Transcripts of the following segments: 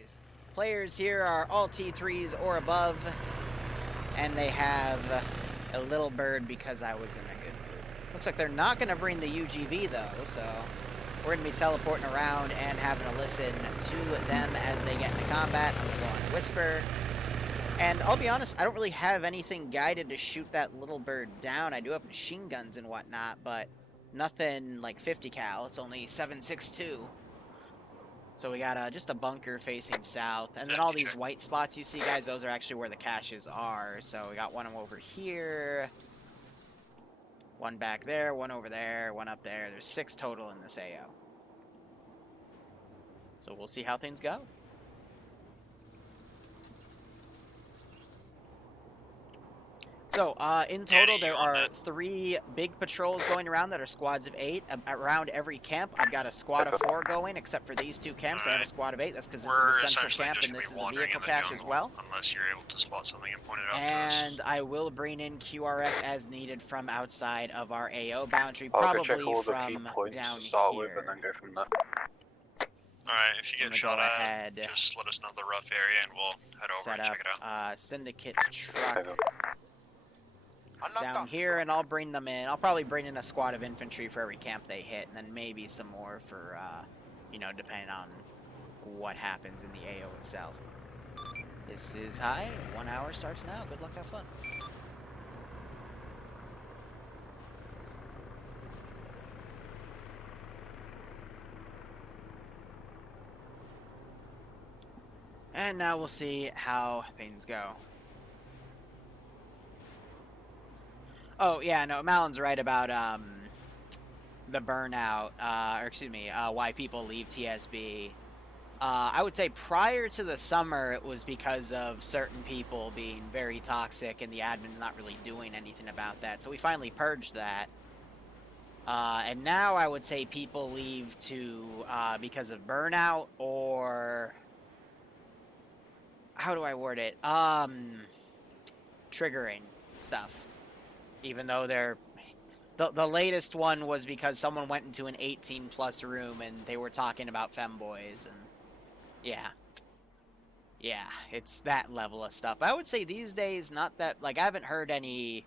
guys. Players here are all T3s or above, and they have a little bird because I was in a good mood. Looks like they're not going to bring the UGV though, so we're going to be teleporting around and having to listen to them as they get into combat. I'm going to go on Whisper. And I'll be honest, I don't really have anything guided to shoot that little bird down. I do have machine guns and whatnot, but nothing like 50 cal. It's only 7.62. So we got just a bunker facing south. And then all these white spots you see, guys, those are actually where the caches are. So we got one over here, one back there, one over there, one up there. There's 6 total in this AO. So we'll see how things go. So, in total, there are 3 big patrols going around that are squads of 8. Around every camp, I've got a squad of 4 going, except for these 2 camps. They have a squad of 8. That's because this is the central camp, and this is a vehicle cache as well. Unless you're able to spot something and point it out and to us. I will bring in QRF as needed from outside of our AO boundary, I'll probably check all the from key points down to start here. with, and then go from there. Alright, if you get shot at, just let us know the rough area and we'll head over and check it out. Syndicate truck down here, and I'll bring them in. I'll probably bring in a squad of infantry for every camp they hit, and then maybe some more for, you know, depending on what happens in the AO itself. This is high. 1 hour starts now. Good luck, have fun. And now we'll see how things go. Oh, yeah, no, Malon's right about the burnout, or excuse me, why people leave TSB. I would say prior to the summer, it was because of certain people being very toxic and the admin's not really doing anything about that. So we finally purged that. And now I would say people leave because of burnout or... How do I word it? Triggering stuff. Even though they're... The latest one was because someone went into an 18-plus room and they were talking about femboys and... Yeah. Yeah, it's that level of stuff. I would say these days, not that... Like, I haven't heard any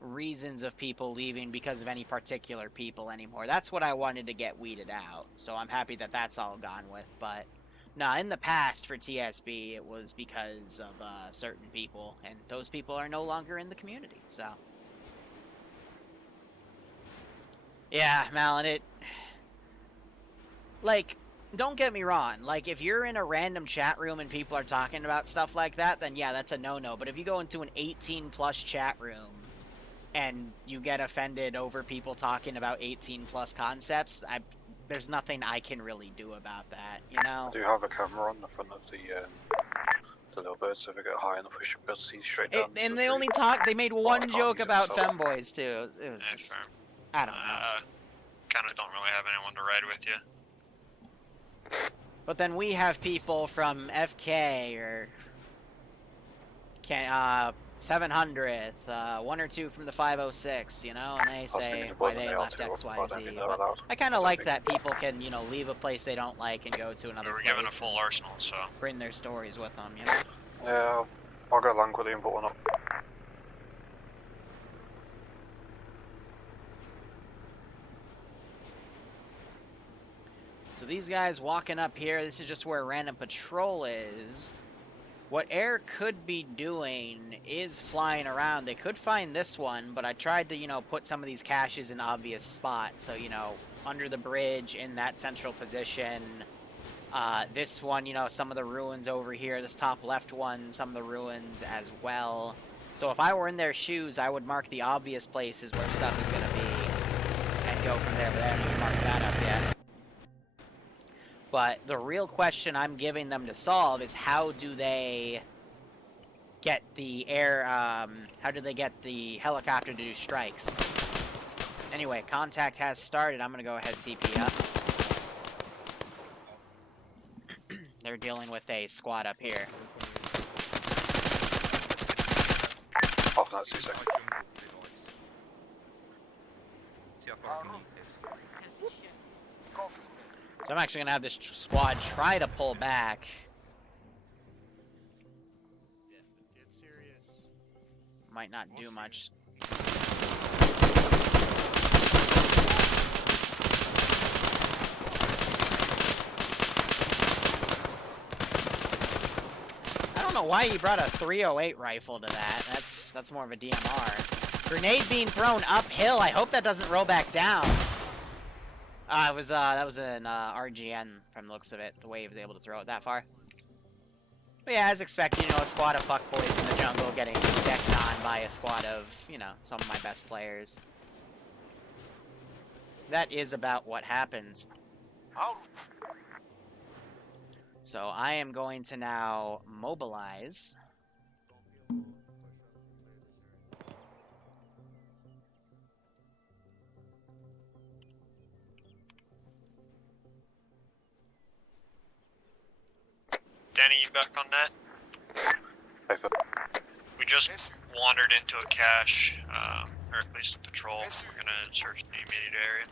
reasons of people leaving because of any particular people anymore. That's what I wanted to get weeded out. So I'm happy that that's all gone with, but... No, in the past for TSB, it was because of certain people, and those people are no longer in the community, so... Yeah, Malin, it... Like, don't get me wrong. Like, if you're in a random chat room and people are talking about stuff like that, then yeah, that's a no-no. But if you go into an 18-plus chat room and you get offended over people talking about 18-plus concepts, there's nothing I can really do about that, you know? I do have a camera on the front of the little bird, so if I get high enough, we should be able to see straight down. And they only they made one joke about femboys, too. It was just... Fair. I don't know. Kind of don't really have anyone to ride with you. But then we have people from FK or 700th, 1 or 2 from the 506, you know, and they say why they left XYZ. But I kind of like that people can, you know, leave a place they don't like and go to another place. We're given a full arsenal, so... Bring their stories with them, you know? Yeah, I'll go land quickly and put one up. So these guys walking up here, this is just where a random patrol is. What Air could be doing is flying around. They could find this one, but I tried to, you know, put some of these caches in obvious spots. So, you know, under the bridge in that central position. This one, you know, some of the ruins over here. This top left one, some of the ruins as well. So if I were in their shoes, I would mark the obvious places where stuff is going to be and go from there. But I haven't even marked that up yet. But the real question I'm giving them to solve is how do they get the air, how do they get the helicopter to do strikes? Anyway, contact has started. I'm going to go ahead and TP up. They're dealing with a squad up here. Off that 2 seconds. So I'm actually going to have this squad try to pull back. might not do much. I don't know why he brought a 308 rifle to that. That's more of a DMR. Grenade being thrown uphill. I hope that doesn't roll back down. That was an RGN from the looks of it, the way he was able to throw it that far. But yeah, as expected, you know, a squad of fuckboys in the jungle getting decked on by a squad of, you know, some of my best players. That is about what happens. So I am going to now mobilize. Danny, you back on net? We just wandered into a cache, or at least a patrol. We're gonna search the immediate area.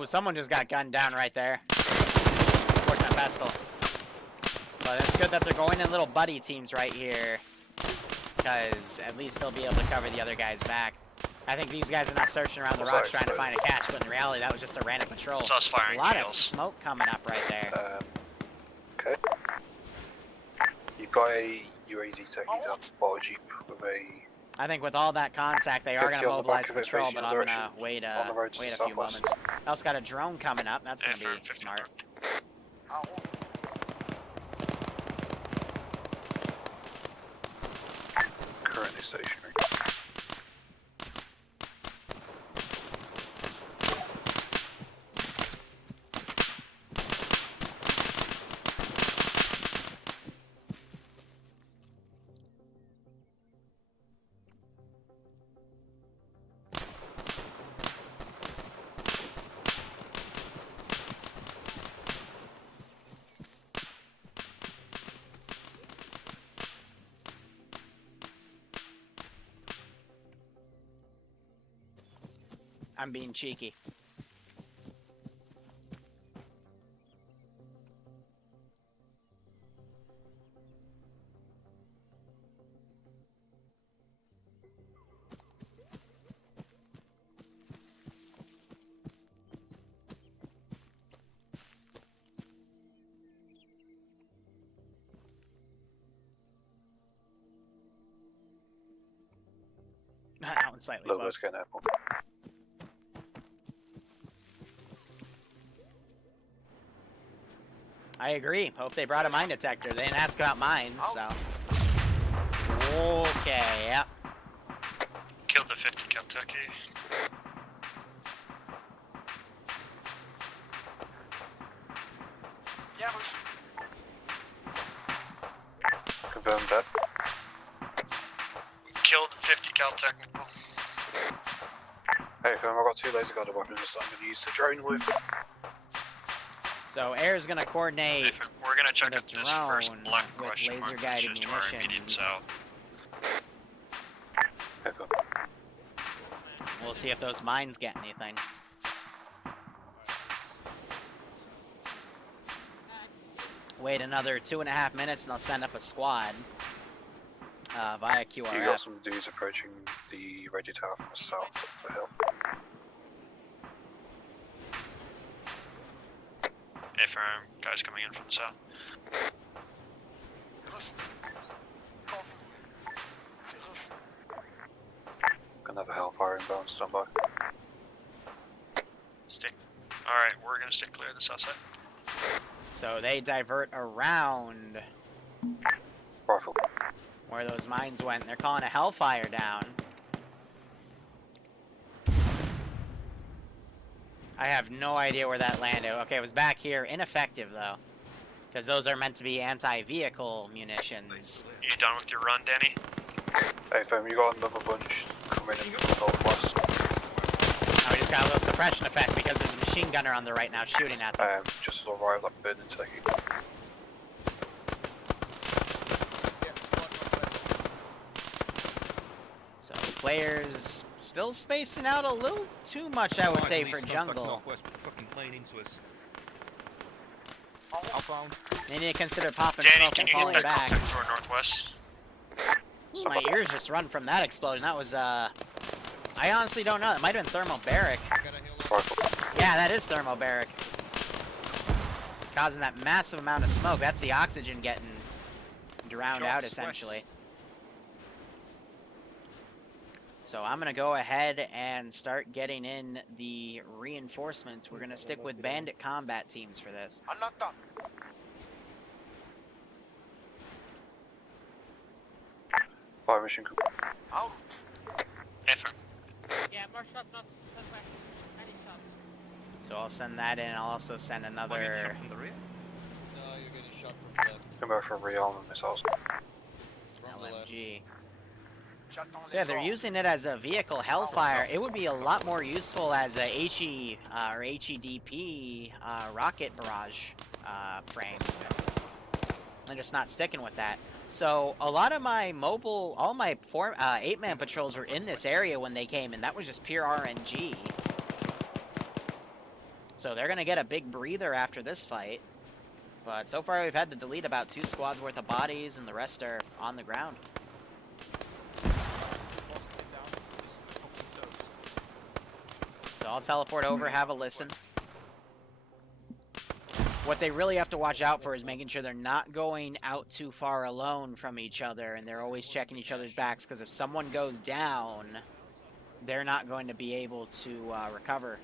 Ooh, someone just got gunned down right there. Unfortunate pestle. But it's good that they're going in little buddy teams right here, because at least they'll be able to cover the other guy's back. I think these guys are not searching around the rocks trying to find a cache, but in reality, that was just a random patrol. It's us firing a lot of smoke coming up right there. Okay. You've got a UAZ taking down a Jeep with a... I think with all that contact, they are going to mobilize patrol, but I'm going to wait a few moments. I also got a drone coming up. That's going to be smart. Currently stationary. I'm being cheeky. That one's slightly close. I agree. Hope they brought a mine detector. They didn't ask about mines, so. Okay, yep. Killed the 50 Kentucky. Confirmed that. Killed 50 cal technical. Hey, I've got 2 laser guided weapons I'm going to use the drone with. So air's gonna coordinate. We're gonna check the drone this first black with laser guided munitions. We'll see if those mines get anything. Wait another 2.5 minutes and I'll send up a squad via QRF. You got some dudes approaching the radio tower from the south of the hill. Affirm, guys coming in from the south. Gonna have a Hellfire inbound, stand by. Alright, we're gonna stay clear of the south side. So they divert around Rifle. where those mines went. They're calling a Hellfire down. I have no idea where that landed. Okay, it was back here. Ineffective, though. Because those are meant to be anti-vehicle munitions. You done with your run, Danny? Hey, fam, you got another bunch coming in from the northwest. Now we just got a little suppression effect because there's a machine gunner on the right now shooting at them. Just arrived at Burn and Turkey. So, players still spacing out a little too much, I would say, for jungle. Outbound. They need to consider popping Danny, smoke can and you get falling that back. contact to our northwest? Ooh, my ears just run from that explosion. That was, I honestly don't know. It might have been thermobaric. Yeah, that is thermobaric. It's causing that massive amount of smoke. That's the oxygen getting drowned out, essentially. So I'm going to go ahead and start getting in the reinforcements. We're going to stick with bandit combat teams for this. I'm not done. Fire mission. Out. Affirm. Yeah, more shots, not west. Any shots. So I'll send that in. I'll also send another... From the rear? No, you're getting shot from the left. Come out from rearming missiles. From the left. LMG. Shot on So yeah, they're using it as a vehicle Hellfire. It would be a lot more useful as a HE or HEDP rocket barrage frame. They're just not sticking with that. So a lot of my mobile, all my 8-man patrols were in this area when they came, and that was just pure RNG. So they're gonna get a big breather after this fight. But so far we've had to delete about 2 squads worth of bodies, and the rest are on the ground. So I'll teleport over, have a listen. What they really have to watch out for is making sure they're not going out too far alone from each other, and they're always checking each other's backs, because if someone goes down, they're not going to be able to recover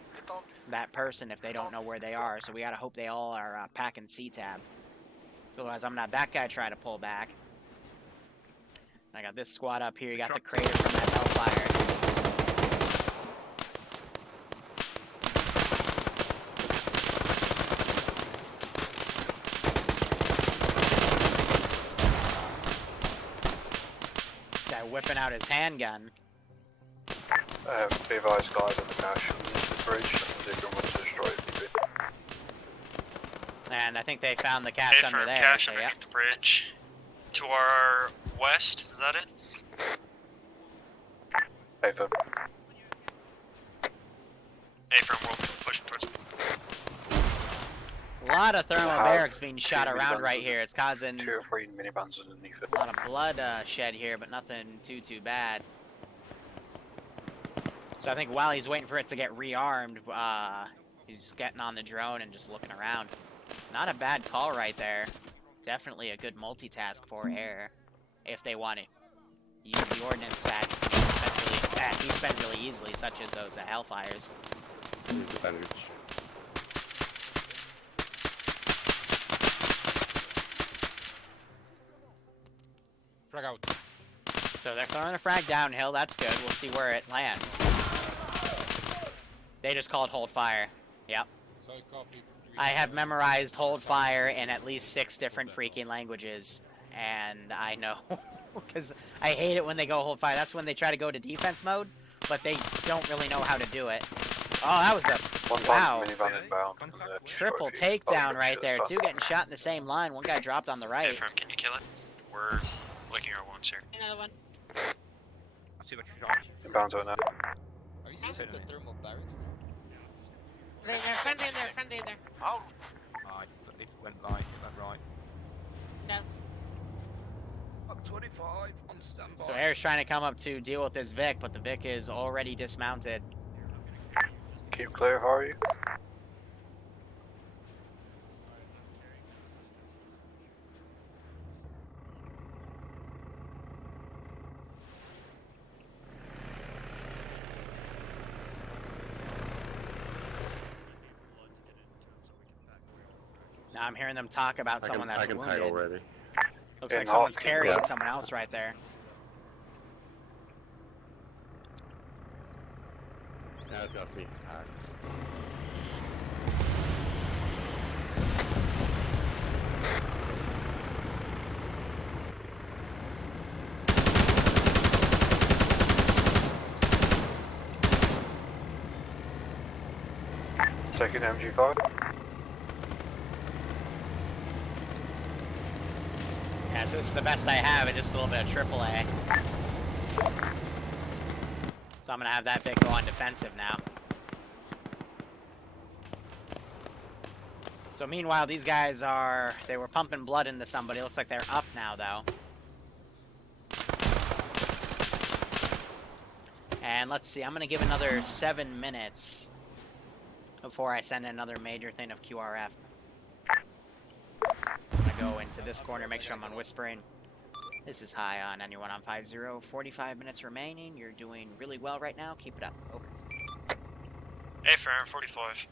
that person if they don't know where they are. So we gotta hope they all are packing C-tab. Otherwise, I'm not that guy trying to pull back. I got this squad up here. You got the crater from that Hellfire. Whipping out his handgun. Be advised, guys, on the cache on the bridge. The digger wants to destroy it. And I think they found the cache under there. Cache So, under yeah. the bridge. To our west, is that it? Affirm. Affirm, we'll push towards. A lot of thermobarics being shot around right here. It's causing 2 or 3 minivans underneath it. a lot of blood shed here, but nothing too bad. So I think while he's waiting for it to get rearmed, he's getting on the drone and just looking around. Not a bad call right there. Definitely a good multitask for air, if they want to use the ordnance that he spent really easily, such as those Hellfires. Frag out. So they're throwing a frag downhill. That's good. We'll see where it lands. They just called hold fire. Yep. So copy. I have memorized hold fire in at least 6 different freaking languages, and I know because I hate it when they go hold fire. That's when they try to go to defense mode, but they don't really know how to do it. Oh, that was a wow. Triple takedown right there. 2 getting shot in the same line. 1 guy dropped on the right. Affirm, can you kill it? We're licking our wounds here. Another one. I'll see what you're on. Inbound on that. Are you using the thermal barracks? They're friendly in there, friendly in there. Out. It went by, it went right. No. Up 25 on standby. So Air's trying to come up to deal with this Vic, but the Vic is already dismounted. Keep clear, how are you? Now I'm hearing them talk about someone that's wounded. Already. Looks like someone's carrying someone else right there. Yeah, it's got me. Second MG5. Yeah, so it's the best I have, and just a little bit of AAA. So I'm gonna have that Vic go on defensive now. So meanwhile, these guys they were pumping blood into somebody. Looks like they're up now, though. And let's see, I'm going to give another 7 minutes before I send another major thing of QRF. I'm going to go into this corner, make sure I'm on whispering. This is high on anyone on 5-0. 45 minutes remaining. You're doing really well right now. Keep it up. Over. Hey, firm, 45.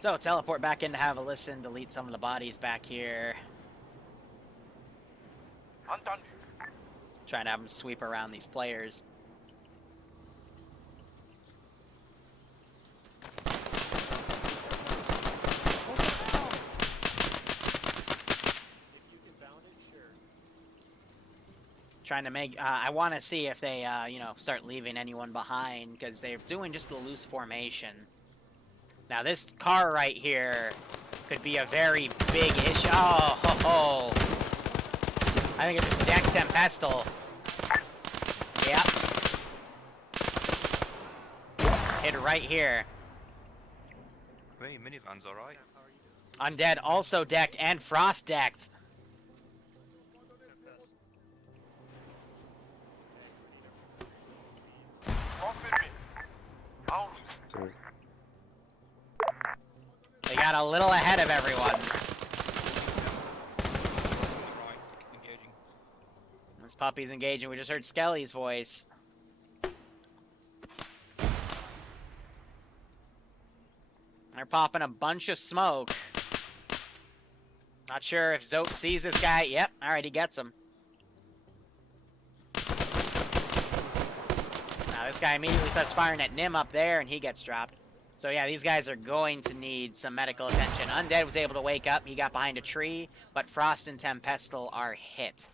So, teleport back in to have a listen, delete some of the bodies back here. Undone. Trying to have them sweep around these players. Trying to make, I want to see if they, you know, start leaving anyone behind, because they're doing just a loose formation. Now, this car right here could be a very big issue. Oh, ho, ho. I think it's Deck Tempestal. Yep. Hit right here. Hey, minivan's alright. Undead also decked and frost decked. They got a little ahead of everyone. Engaging. This puppy's engaging. We just heard Skelly's voice. They're popping a bunch of smoke. Not sure if Zeus sees this guy. Yep, alright, he gets him. Now this guy immediately starts firing at Nim up there, and he gets dropped. So yeah, these guys are going to need some medical attention. Undead was able to wake up. He got behind a tree, but Frost and Tempestal are hit.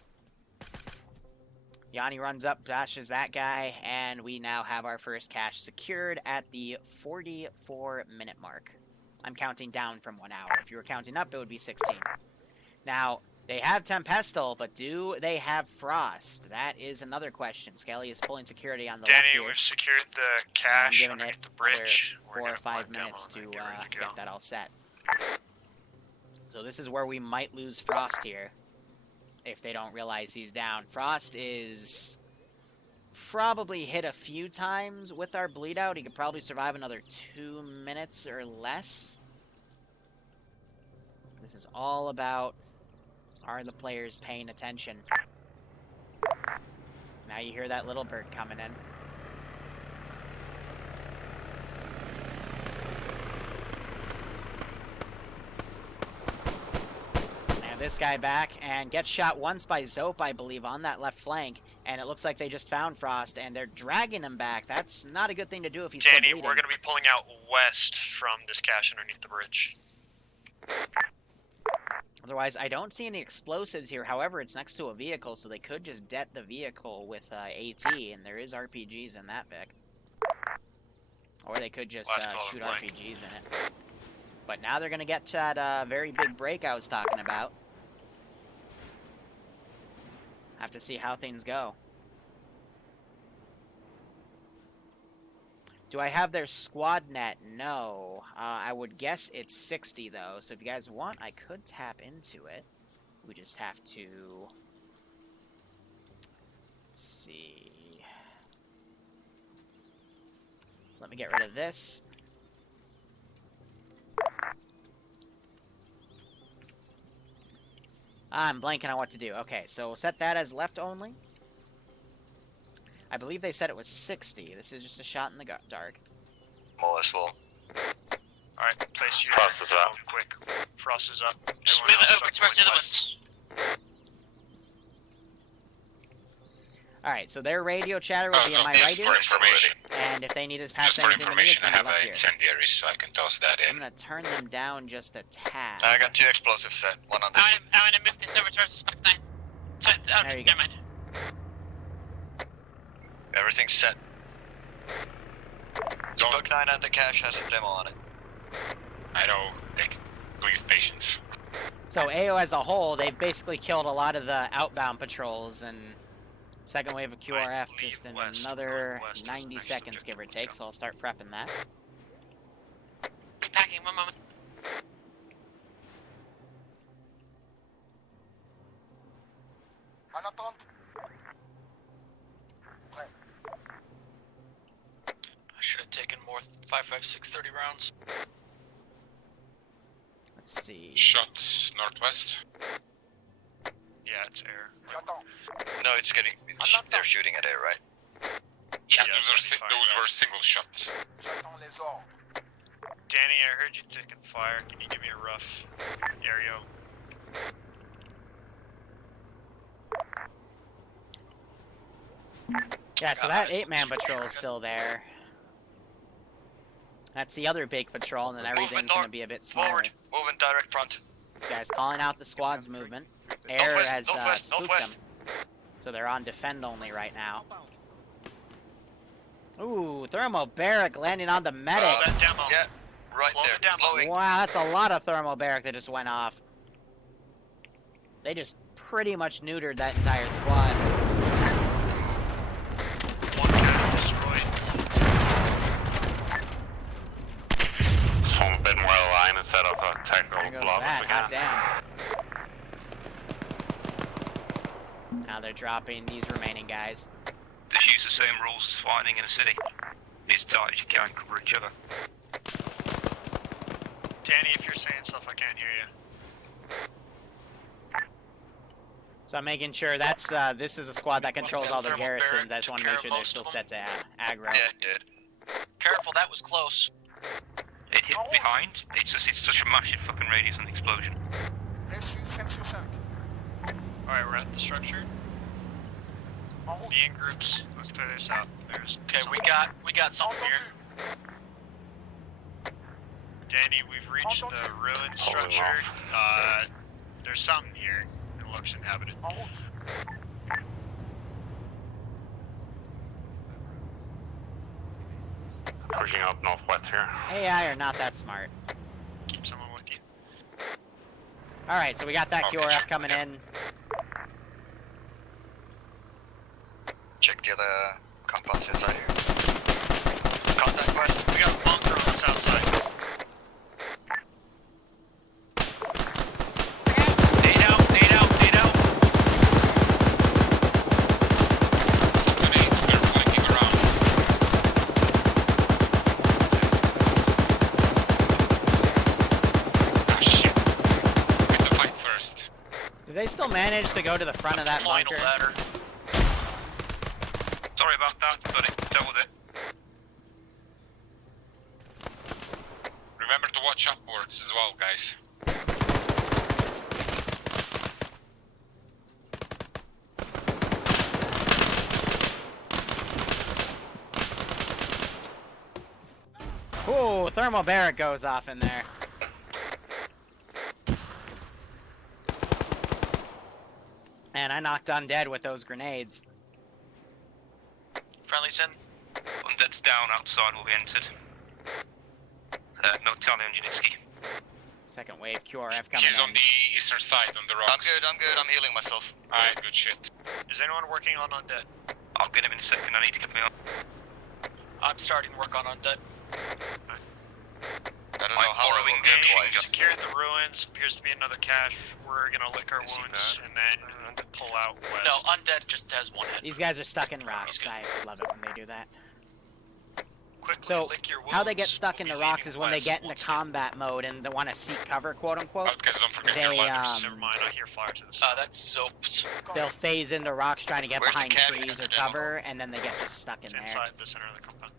Yanni runs up, bashes that guy, and we now have our first cache secured at the 44-minute mark. I'm counting down from 1 hour. If you were counting up, it would be 16. Now, they have Tempestal, but do they have Frost? That is another question. Skelly is pulling security on the left here. Danny, we've secured the cache I'm giving underneath it the bridge. 4 or 5 minutes to get that all set. So this is where we might lose Frost here, if they don't realize he's down. Frost is probably hit a few times with our bleed out. He could probably survive another 2 minutes or less. This is all about, are the players paying attention? Now you hear that little bird coming in. And this guy back and gets shot once by Zope, I believe, on that left flank. And it looks like they just found Frost, and they're dragging him back. That's not a good thing to do if he's Danny, still bleeding. we're going to be pulling out west from this cache underneath the bridge. Otherwise, I don't see any explosives here. However, it's next to a vehicle, so they could just det the vehicle with AT, and there is RPGs in that Vic. Or they could just shoot RPGs in it. But now they're going to get to that very big break I was talking about. Have to see how things go. Do I have their squad net? No. I would guess it's 60, though. So if you guys want, I could tap into it. We just have to... Let's see... Let me get rid of this. I'm blanking on what to do. Okay, so we'll set that as left only. I believe they said it was 60. This is just a shot in the dark. More or less full. Alright, place you Frost is up. Quick. Frost is up. Just move it over towards the other ones. Alright, so their radio chatter will be in my right ear. And if they need to pass anything to me, it's in my left ear. Incendiary, so I can toss that I'm going to turn them down just a tad. I got 2 explosives set, one on the... I'm gonna move this over towards the spec 9. There you Never go. mind. Everything's set. Spec 9 at the cache has a demo on it. I know. Please patience. So AO as a whole, they've basically killed a lot of the outbound patrols, and second wave of QRF just in another 90 seconds, give or take, so I'll start prepping that. Repacking, 1 moment. En attente. Prêt. I should have taken more 5.56 30 rounds. Let's see. Shots northwest. Yeah, it's air. J'attends. No, it's getting. They're shooting at air, right? Yeah, Yeah, those were single shots. J'attends les ordres. Danny, I heard you taking fire. Can you give me a rough area? Yeah, so that 8-man patrol is still there. That's the other big patrol, and then everything's gonna be a bit smaller. Forward, moving direct front. This guy's calling out the squad's movement. Air has spooked them, so they're on defend only right now. Ooh, thermobaric landing on the medic. That demo. Yeah, right Blow there. the demo. Blowing. Wow, that's a lot of thermobaric that just went off. They just pretty much neutered that entire squad. One cannon destroyed. Just form a bit more line and set up a There technical goes block. that, hot damn. Now they're dropping these remaining guys. Just use the same rules as fighting in a city. Be as tight as you can, cover each other. Danny, if you're saying stuff, I can't hear you. So I'm making sure that's this is a squad that controls all the garrisons. I just want to make sure they're still set to aggro. Yeah, it did. Careful, that was close. It hit behind. It's such a massive fucking radius on the explosion. Reçu 5/5. Alright, we're at the structure. En route. Be in groups. Let's clear this out. There's Okay, we got something here. Danny, we've reached the ruined structure. There's something here. It looks inhabited. En route. Pushing up northwest here. AI are not that smart. Keep someone with you. Alright, so we got that Okay, QRF coming in. Check the other compounds inside here. Contact west. We got a bunker on the south side. 8 out, 8 out, 8 out. They're flanking around. Ah, shit. We have to fight first. Do they still manage to go to the front of that Deploying bunker? a ladder. Sorry about that, but it dealt with it. Remember to watch upwards as well, guys. Ooh, thermobaric goes off in there. And I knocked undead with those grenades. Friendly's in. Undead's down outside where we entered. No tally on Unitsky. Second wave QRF coming He's on in. the eastern side on the rocks. I'm good, I'm healing myself. Alright, good shit. Is anyone working on undead? I'll get him in a second, I need to get me on. I'm starting work on undead. I don't I'm know how I borrowing will get the- twice. Secured the ruins. Appears to be another cache. We're gonna lick our wounds and then pull out west. No, undead just has one hit. These guys are stuck in rocks. I love it when they do that. Quickly So, lick your how they wounds. get stuck in We'll the be rocks leaving is when they west get into once we- combat mode and they want to seek cover, quote unquote. Outcast, don't forget They, your weapons. Never mind, I hear fire to the south. That's Zeus. They'll phase into rocks trying to get Where's the behind cache trees or and ammo? cover, and then they get just stuck in It's there. inside the center of the compound.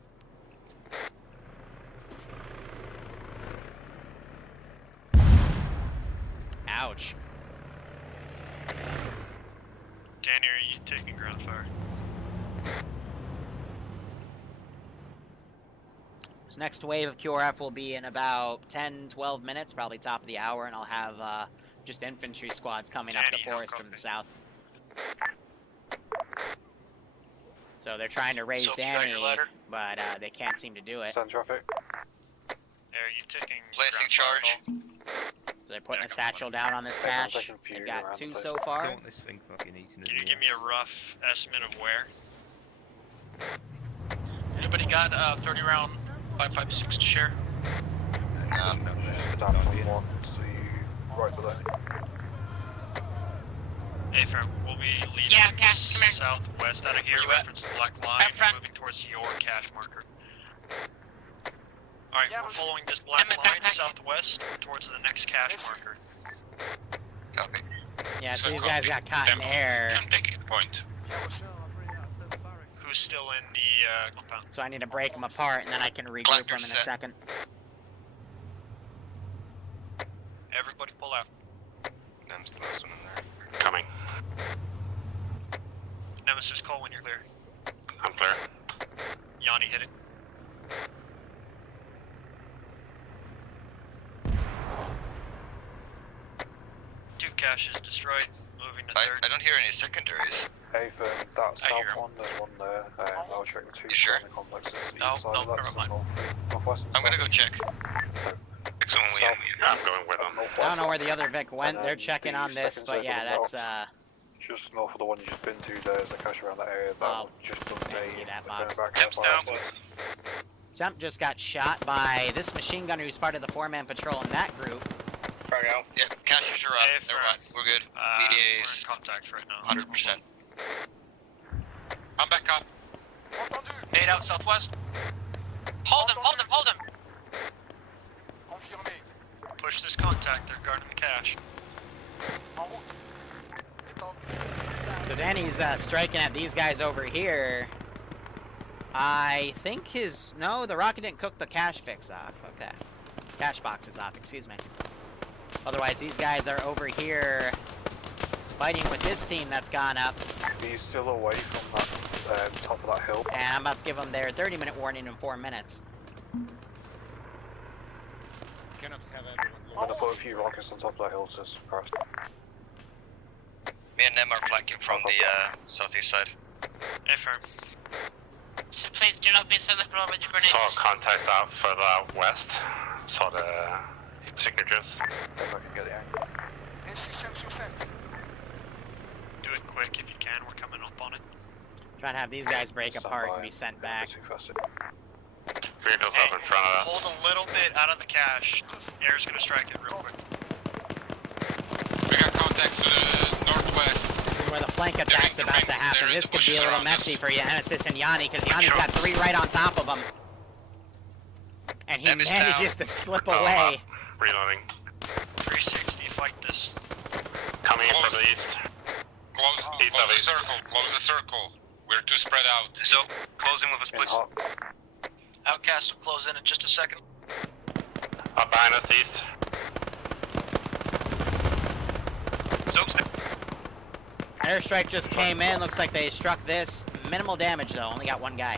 Ouch. Danny, are you taking ground fire? This next wave of QRF will be in about 10-12 minutes, probably top of the hour, and I'll have just infantry squads coming up the Danny, how forest from the copy? south. So they're trying to raise So, you got Danny, your ladder? but they can't seem to do it. Stand traffic. Are you taking Placing ground fire charge. at all? So they're putting a satchel down on this cache. They've got 2 so far. Don't this thing fucking eating Can you give me a rough estimate of where? Anybody got 30 round 5.56 to share? Down on one to right below. Hey, firm, we'll be leading Cash, come here. southwest out of here, Where you at? reference the black line, Up front. moving towards your cache marker. Alright, Yeah, we're we're- following this black I'm line back. southwest towards the next cache marker. Copy. Yeah, so these guys got caught in air, I'm taking the point. Who's still in the compound? so I need to break them apart, and then I can regroup Collector them in a set. second. Everybody pull out. Them's the last one in there. Coming. Nemesis, call when you're clear. I'm clear. Yanni, hit it. Two caches destroyed, moving to third. I don't hear any secondaries. Hey, that I hear south 'em. one, there's one there. I'll check the two You sure? surrounding complexes. No, East side no, of that's never mind. northwest. I'm gonna go check. I'm going with them. I don't know where the other Vic went. They're checking on this, but yeah, that's Just north of the one you just been to, there's a cache around that area. That Oh, one just done thank you, that box. Temps down. Jump just got shot by this machine gunner who's part of the 4-man patrol in that group. Frag out. Yeah, caches are Hey, up. Never mind. We're good. We're in EDA's contact right now. 100%. I'm back up. Entendu. Nade out southwest. Hold him, hold him, hold him. Confirmé. Push this contact, they're guarding the cache. En route. Étendu. So Danny's striking at these guys over here. I think no, the rocket didn't cook the cache fix off. Okay. Cache box is off, excuse me. Otherwise, these guys are over here fighting with this team that's gone up. He's still away from that top of that hill. And I'm about to give them their 30-minute warning in 4 minutes. Cannot have everyone I'm low. gonna put a few rockets on top of that hill to suppress. Me and them are flanking from the southeast side. Hey, firm. So please do not be cynical with your grenades. Saw contacts out further west. Saw the signatures. If I can get the angle. Instruction sur scène. Do it quick if you can, we're coming up on it. Trying to have these guys break Stand apart by. and be sent back. Too fast. Vehicles Hey, up in front of us. hold a little bit out of the cache. Air's gonna strike it real quick. We got contacts to the northwest. This is where the flank attack's about to happen. This could be a little messy for Nemesis and Yanni, because Yanni's got 3 right on top of him. And he Nemesis manages down. to slip away. Reloading. 360, fight this. Coming in from the east. Close the circle. Close the circle. We're too spread out. So, closing with us, In please. hot. Outcast will close in just a second. Up behind us east. So, Airstrike just came in. Looks like they struck this. Minimal damage, though. Only got 1 guy.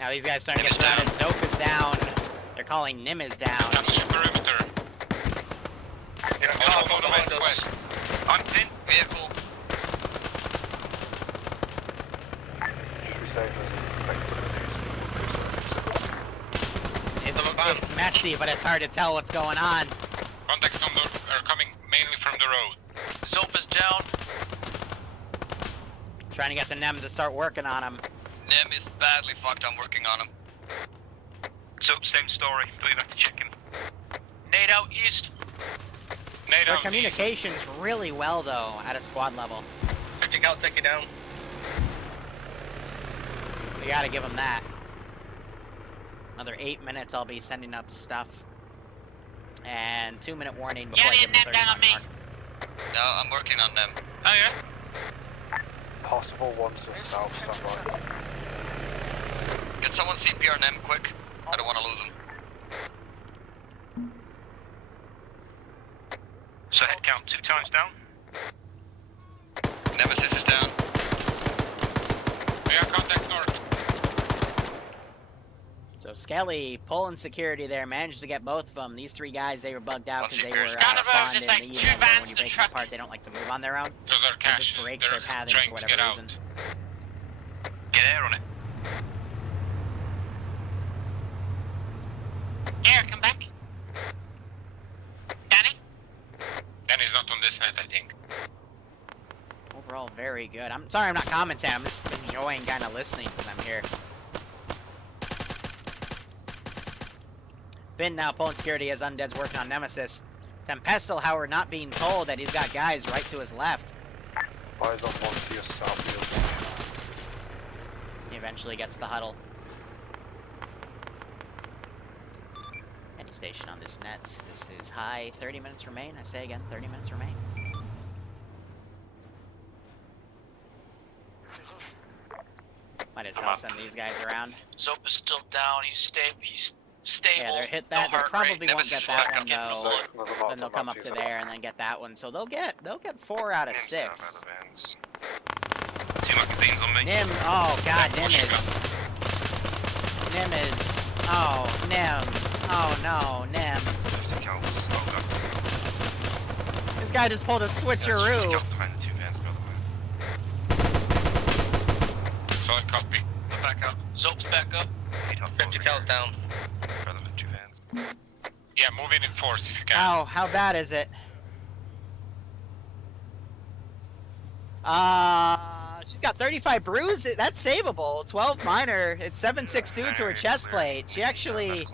Now these guys starting to get surrounded. Zope is down. They're calling Nim is down. Establish perimeter. On the west. unpin. Vehicle. Just be safe It's messy, but it's hard to tell what's going on. Contacts are coming mainly from the road. Zope is down. Trying to get the Nem to start working on him. Nem is badly fucked. I'm working on him. So, same story. Put it back to chicken. Nade out east. Nade Their out communication's really well, though, at a squad level. Take out, take it down. We gotta give them that. Another 8 minutes, I'll be sending up stuff. And 2-minute warning before I Yanni give and them Nem 30 down on me. mark. No, I'm working on them. Oh yeah? Possible ones to south, stand by. Get someone CPR Nem quick. I don't want to lose them. So, head count 2 times down. Nemesis is down. We got contacts north. So Skelly pulling security there, managed to get both of them. These 3 guys, they were bugged out because they were Kind of, spawned just in like the 2 unit where vans when you to break them truck. apart, they don't like to move on their own. Those are It caches. just breaks They're their pathing trying for to whatever get out. reason. Get air on it. Air, come back. Danny? Danny's not on this net, I think. Overall, very good. I'm sorry I'm not commenting. I'm just enjoying kind of listening to them here. Finn now pulling security as Undead's working on Nemesis. Tempestal, however, not being told that he's got guys right to his left. Eyes on one to your south. He eventually gets the huddle. Any station on this net. This is high. 30 minutes remain. I say again, 30 minutes remain. Might as well send these guys around. Zope is still down. He's stable. Yeah, they're hit that. They probably won't get that one though. Then they'll come up to there and then get that one. So they'll get 4 out of 6. 2 magazines on me. Nim. Oh god, Nim is. Oh, Nim. Oh no, Nim. This guy just pulled a switcheroo. Solid copy. Back up. Zope's back up. 50 cals down. Yeah, move in force if you can. Ow, how bad is it? She's got 35 bruises. That's savable. 12 minor. It's 762 to her chest plate. She actually.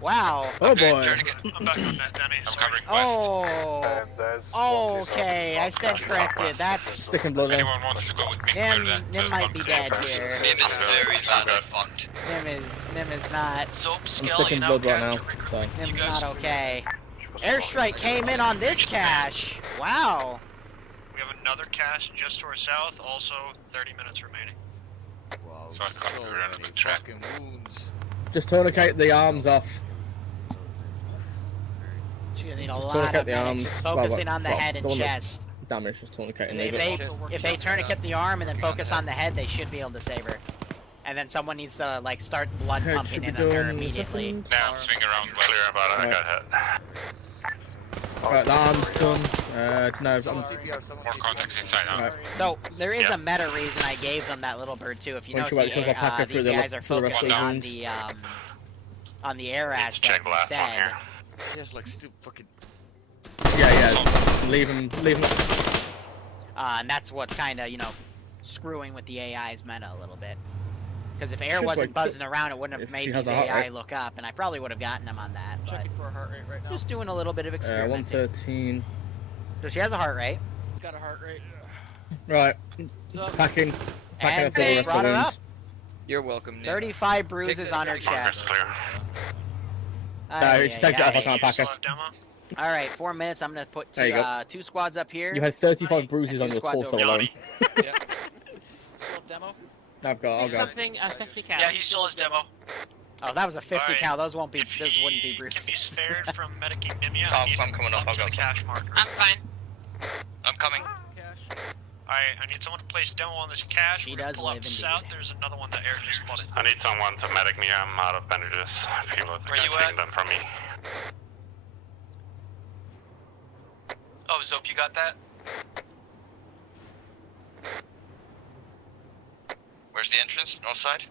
Wow. I'm Oh boy. back on that, Danny. I'm Sorry. covering west. Oh. Okay, I stand corrected. That's. Stick and blow there. Anyone wants to go with me? Clear that. Nim might be dead here. Nim is very badly fucked. Nim is not. Zope I'm skill, sticking blood right now. So. Nim's not okay. Airstrike came in on this cache. Wow. We have another cache just to our south. Also, 30 minutes remaining. Wow, So I can't figure out a good track. fucking wounds. Just tourniquet the arms off. She's gonna need a Just lot tourniquet of the medics. arms. Just focusing on the head and one that's chest. damaged, just tourniqueting And it. if they tourniquet the arm and then focus on the head, they should be able to save her. And then someone needs to like start blood Head pumping should be in on her done in a immediately. second. Now swing around west. Clear about it, I got hit. Alright, the arm's done. No, Someone I'm... CPR, someone More CPR. contacts inside, huh? Right. So there is Yeah. a meta reason I gave them that little bird too. If you When notice, she went, she'll go pack her through these the guys are for the rest focusing of the on wounds. the air asset Check last one instead. here. She has like stupid fucking. Yeah. Leave him. And that's what's kind of screwing with the AI's meta a little bit. Because if air Should wasn't work. buzzing around, it wouldn't have If made she has these a heart AI rate. look up, and I probably would have gotten them on that. But Checking for a heart rate right now. just doing a little bit of experimenting. 113. So she has a heart rate, Got a heart rate. Right. So, Packing her and for the they rest of brought the her up. wounds. You're welcome, Nick. 35 bruises on her Marker's chest. clear. She takes it off, I can't pack her. Still have demo? All right, 4 minutes. I'm gonna put There you go. 2 squads up here. You had 35 bruises And on two your squads torso over alone. still demo. I'll go. Something, 50 cal. Yeah, he still has demo. Oh, that was a 50 Alright. cal. Those wouldn't be If he bruises. can be spared from medicing Nimia, I'm coming up, I'll to go. the cache marker. I'm fine. I'm coming. Cash. Alright, I need someone to place demo on this cache. She We're gonna does pull live up indeed. south. There's another one that air just spotted. I need someone to medic me. I'm out of bandages. People have Where you taken at? them from me. Oh, Zope, you got that? Where's the entrance? North side?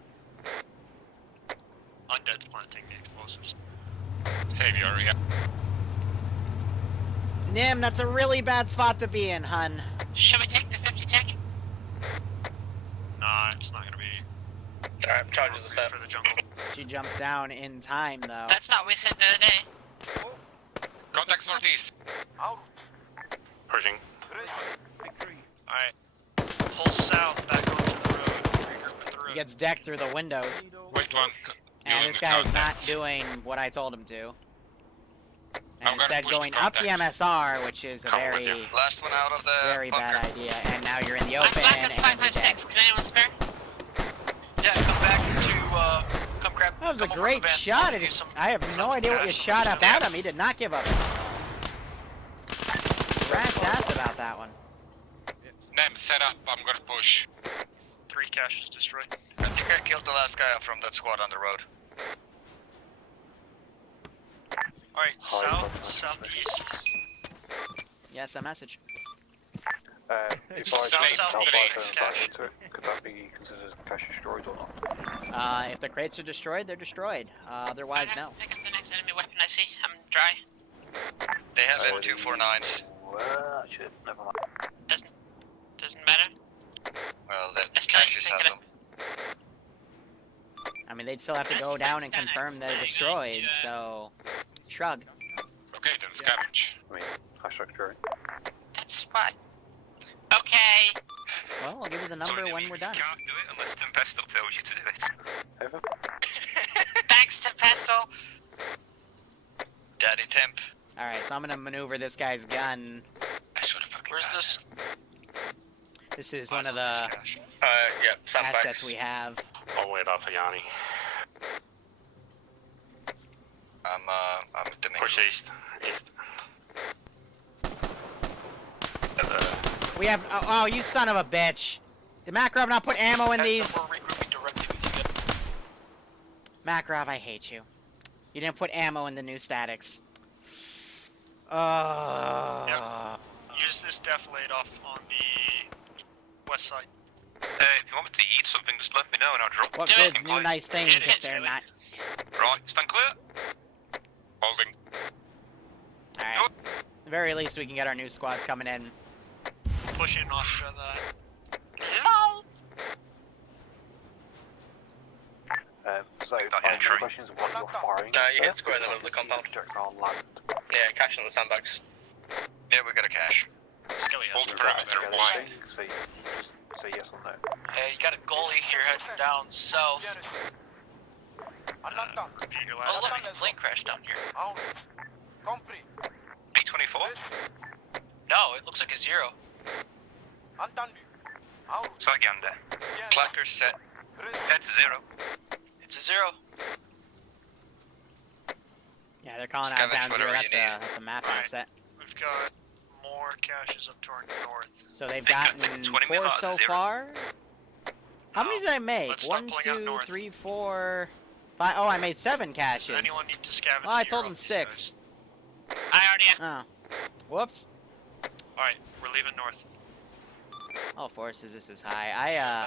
Undead's planting the explosives. Savior, yeah. Nim, that's a really bad spot to be in, hun. Should we take the 50 tank? Nah, it's not gonna be Alright, charges are set. for the jungle. She jumps down in time, though. That's not what we said the other day. Contacts northeast. Out. Pushing. Alright. Pull south back onto the road. Regroup with the road. He gets decked through the windows. Wait one. And this guy's not doing what I told him to. And I'm gonna instead push the going up the contacts. MSR, which is a Come with very, you. Last one out of the very bad bunker. idea. And now you're in the I'm open, back at and you're dead. 556. Can anyone spare? Yeah, come back to, come grab. That was a come over great the van. shot. Do some- I have no idea what you shot up at him. He did not give up. Rat's ass about that one. Nem, set up. I'm gonna push. 3 caches destroyed. I think I killed the last guy from that squad on the road. Alright, Hi, south, Bob. southeast. Yes, a message. If I South, take south, Alpha east, back cache. into it, could that be considered cache destroyed or not? If the crates are destroyed, they're destroyed. Otherwise, no. Pick up the next enemy weapon I see. I'm dry. They have M249s. Well, shit, never mind. Doesn't matter. Well, that caches have them. I mean, they'd still have to go down and confirm they're destroyed, so shrug. Okay, then scavenge. I mean, hashtag drawing. Spot. Okay. Well, I'll give you the number when we're done. You can't do it unless Tempesto tells you to do it. Over. Thanks, Tempesto. Daddy Temp. Alright, so I'm gonna maneuver this guy's gun. Where's this? This is one of the Yeah, setbacks. assets we have. I'll wait off of Yanni. I'm at the main. Push east. We have. Oh, you son of a bitch! Did Makarov not put ammo in these? We're regrouping directly with you guys. Makarov, I hate you. You didn't put ammo in the new statics. Use this deflate off on the west side. If you want me to eat something, just let me know and I'll drop What it. goods, new nice things if they're not. Right, stand clear. Holding. Alright. At the very least, we can get our new squads coming in. Pushing off to the... No. So, my question is what you're firing. you hit square in the middle of the compound. Projectile land. Yeah, cash on the sandbags. Yeah, we got a cash. Skelly Hold has perimeter, why? Say yes or no. Hey, you got a goalie here heading down south. repeat your Oh, last look, name. a plane crashed down here. Compris. B-24? No, it looks like a 0. Entendu. Out. Saganda. Clacker set. That's 0. It's a 0. Yeah, they're calling out Scavenge down zero. whatever you That's a map Alright. asset. We've got more caches up to our north. So they've They got gotten 20 4 mil so out, 0. far. How many did I make? Let's start 1, pulling out 2, north. 3, 4, 5. Oh, I made 7 caches. Does anyone need to scavenge? Oh, I here told off them these 6. I already have. Oh. Whoops. guys? Alright, we're leaving north. All forces, this is high.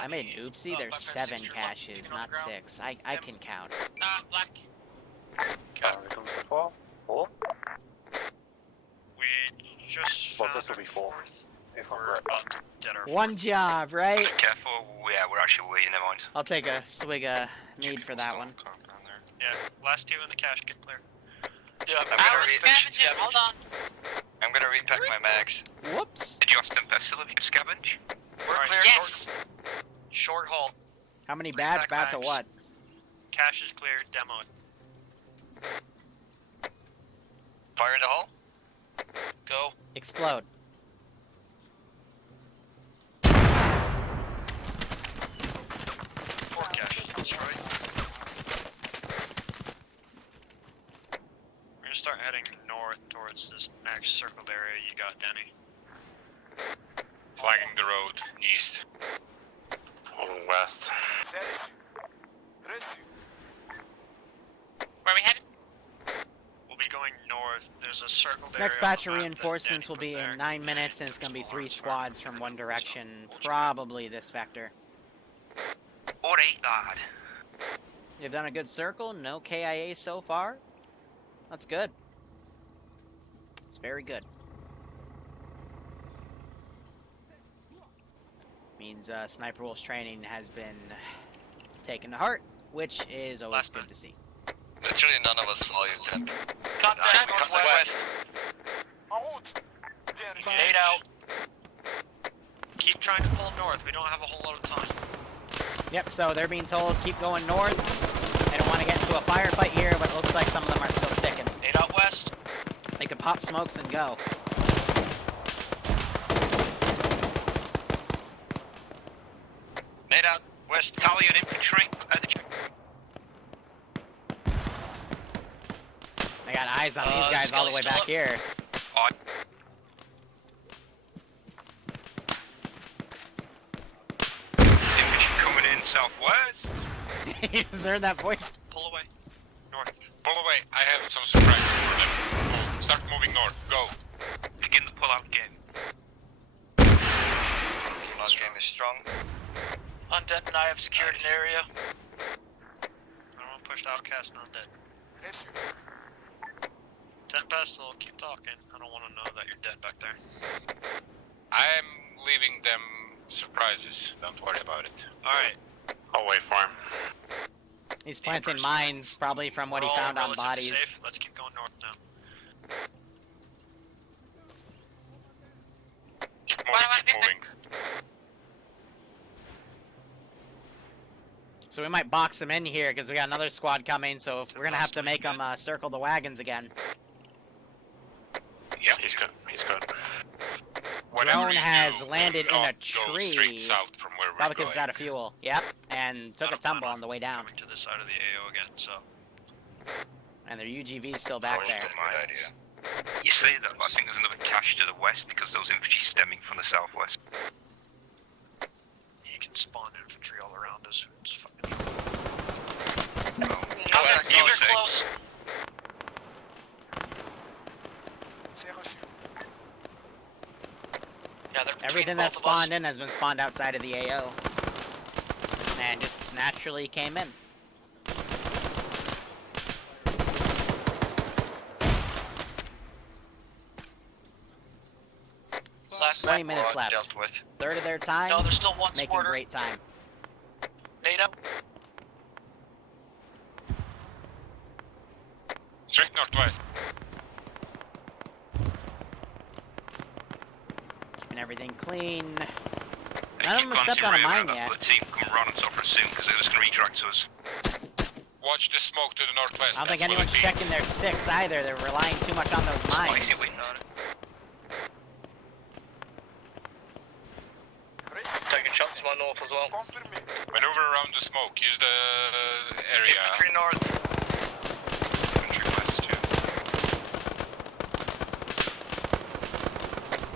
I made an oopsie. There's 7 caches, not 6. I can count. Black. Here comes the 4. 4? We just Well, found this will be our 4. fourth. If I'm We're correct. about to get our One job, right? Careful, yeah, we're actually waiting, never mind. I'll take a swig of mead for that one. Yeah, last 2 in the cache, get clear. Yeah, hold on. I'm gonna repack my mags. Whoops. Did you ask them best if you could scavenge? We're clear. Yes. Short haul. How many badge Repack bats of bags. what? Cache is clear, demo it. Fire in the hole. Go. Explode. Four caches destroyed. We're gonna start heading north towards this next circled area you got, Denny. Flagging the road, east. Holding west. Where are we headed? We'll be going north. There's a circled area. Next on batch the of map that reinforcements Denny will be put there. in 9 minutes, and it's going to be 3 squads from one direction. Probably this vector. Alright, lad. You've done a good circle. No KIA so far. That's good. It's very good. Means Sniper Wolf's training has been taken to heart, which is always Last good man. to see. Literally none of us saw you, Tim. Contact West. En route. Bien reçu. Eight out. Keep trying to pull north. We don't have a whole lot of time. Yep, so they're being told keep going north. They don't want to get into a firefight here, but it looks like some of them are still sticking. 8 out west. They could pop smokes and go. Nade out west. Italian infantry at the I got eyes on these guys all the way back here. infantry coming in southwest. You just heard that voice. Pull away. North. Pull away, I have some surprises for them. Start moving north, go. Begin the pull-out game. Last game is strong. Undead and I have secured an area. Everyone pushed outcast and undead. Reçu. 10 pestle, keep talking. I don't want to know that you're dead back there. I'm leaving them surprises, don't worry about it. Alright. I'll wait for him. He's planting mines, probably from what he found on bodies. Safe. Let's keep going north now. Keep moving, keep moving. So we might box them in here because we got another squad coming. So we're gonna have to make them circle the wagons again. Yeah, he's good. He's good. Drone has do, landed in a go straight tree. south from where we're Probably because going. it's out of fuel. Yep, and took a tumble on the way down. Coming to the side of the AO again, so. And their UGV's still back there. Good idea. You say that, but I think there's another cache to the west because those infantry stemming from the southwest. You can spawn infantry all around us. It's fucking. Contact, you were close. C'est reçu. Yeah, they're Everything that's spawned in has been spawned outside of the AO. And just naturally came in. Last 20 minutes left. Dealt with. Third of their time. No, there's still one Making squatter. great time. NATO. Straight northwest. Keeping everything clean. And None of keep them have stepped on a mine concentrating yet. on that team come around and stop us soon because they're just going to retract to us. Watch the smoke to the northwest. I don't think that's anyone's what it means. checking their six either. They're relying too much on those mines. Spicy wind. Taking shots to my north as well. Confirmé. Maneuver around the smoke. Use the area. Infantry north. Infantry west too.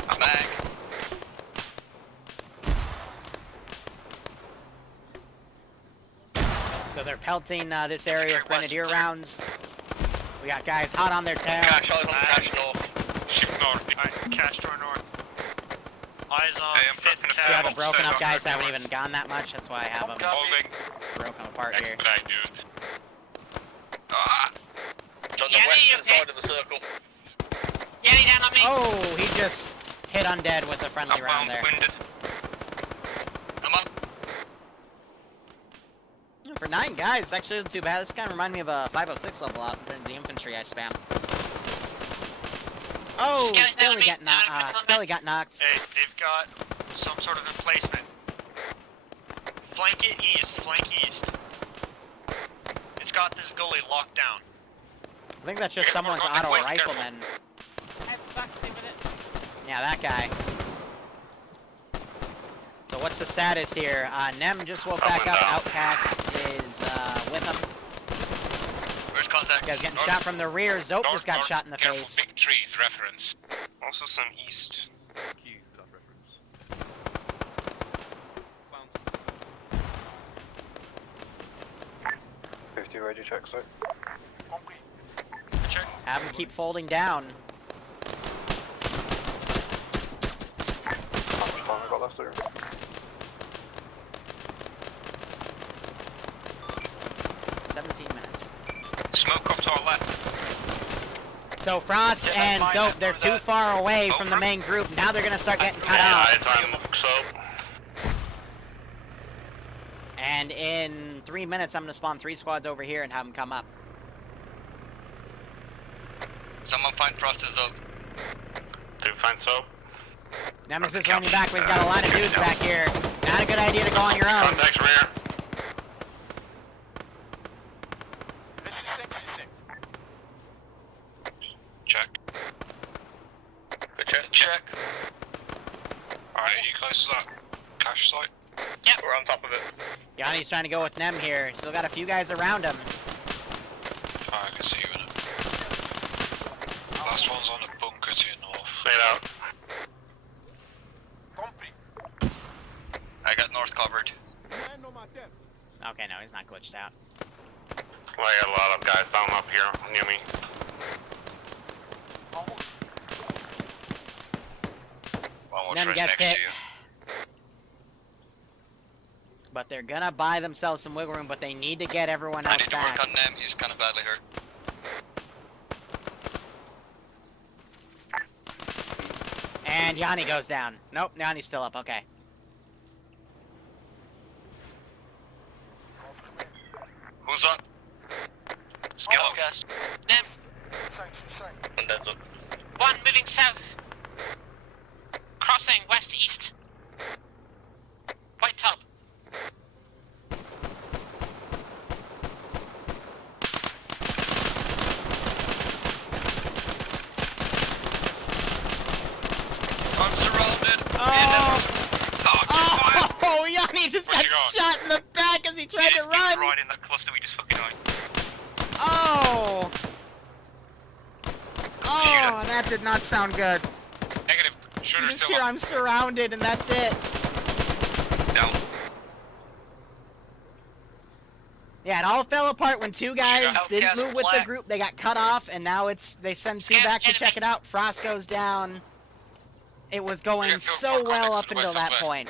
I'm back. So they're pelting this area with grenadier rounds. We got guys hot on their tail. Cash on cash north. Ship north. Alright, cash to our north. Eyes on Hey, I'm fifth prepping a See how tab. the broken up guys haven't even gone that much? That's why I have them Holding. broken apart here. Expedite, dude. Ah! On the western side of the circle. Yanny down on me. Oh, he just hit undead with a friendly round Outbound there. winded. I'm up. For 9 guys, actually isn't too bad. This kind of reminded me of a 506 level up. There's the infantry I spam. Oh, Skelly got knocked. Skelly got knocked. Hey, they've got some sort of emplacement. Flank it east, flank east. It's got this gully locked down. I think that's just someone's auto rifleman. I have to back to with it. Yeah, that guy. So what's the status here? Nem just woke back up. Outcast is with him. Where's contact? You guys getting shot from the rear. Zope just got shot in the Careful, face. big trees, reference. Also some east. 50 radio check, so. Compris. Have them keep folding down. How much time I got left there? Smoke up to our left. So Frost and Zope, they're too far away from the main group. Now they're gonna start getting cut off. And in 3 minutes, I'm gonna spawn 3 squads over here and have them come up. Someone find Frost and Zope. Do you find soap? Nemesis running back. We've got a lot of dudes back here. Not a good idea to go on your own. Contacts rear. Check. Check. Alright, you close to that cache site? Yep. We're on top of it. Yanni's trying to go with Nem here. Still got a few guys around him. I can see you in it. Last one's on the bunker to your north. Fade out. Compris. I got north covered. Okay, no, he's not glitched out. Well, I got a lot of guys down up here near me. En route. Almost Nem right gets next hit. to you. But they're gonna buy themselves some wiggle room, but they need to get everyone I else need to back. work on them. He's kind of badly hurt. And Yanni goes down. Nope, Yanni's still up. Okay. Who's up? Skeleton. Nem. Sanction. One dead's up. One moving south. Crossing west to east. White top. I'm surrounded. Oh, Yanni just got shot in the back as he tried to run. Right in that cluster we just fucking owned. Oh, that did not sound good. Negative. You Shooter just still hear up. I'm surrounded and that's it. Down. Yeah, it all fell apart when two guys Outcast didn't move with the black. group. They got cut off, and now they send two back to check it out. Frost goes down. It was going so well up until that point.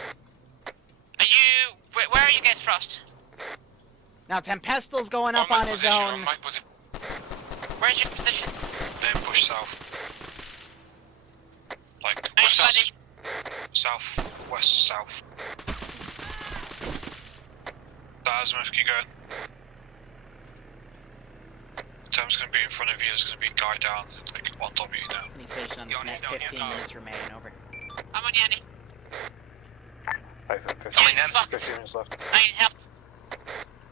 Are you... Where are you guys, Frost? Now Tempestal's going up on his own. Where's your position? Then push south. Like Nice, buddy. south, west, south. Dasmith, keep going. Tim's gonna be in front of you, there's gonna be a guy down, like on top of you now. Any station on this net, 15 minutes remain, over. I'm on Yanni. 15 minutes left. I need help.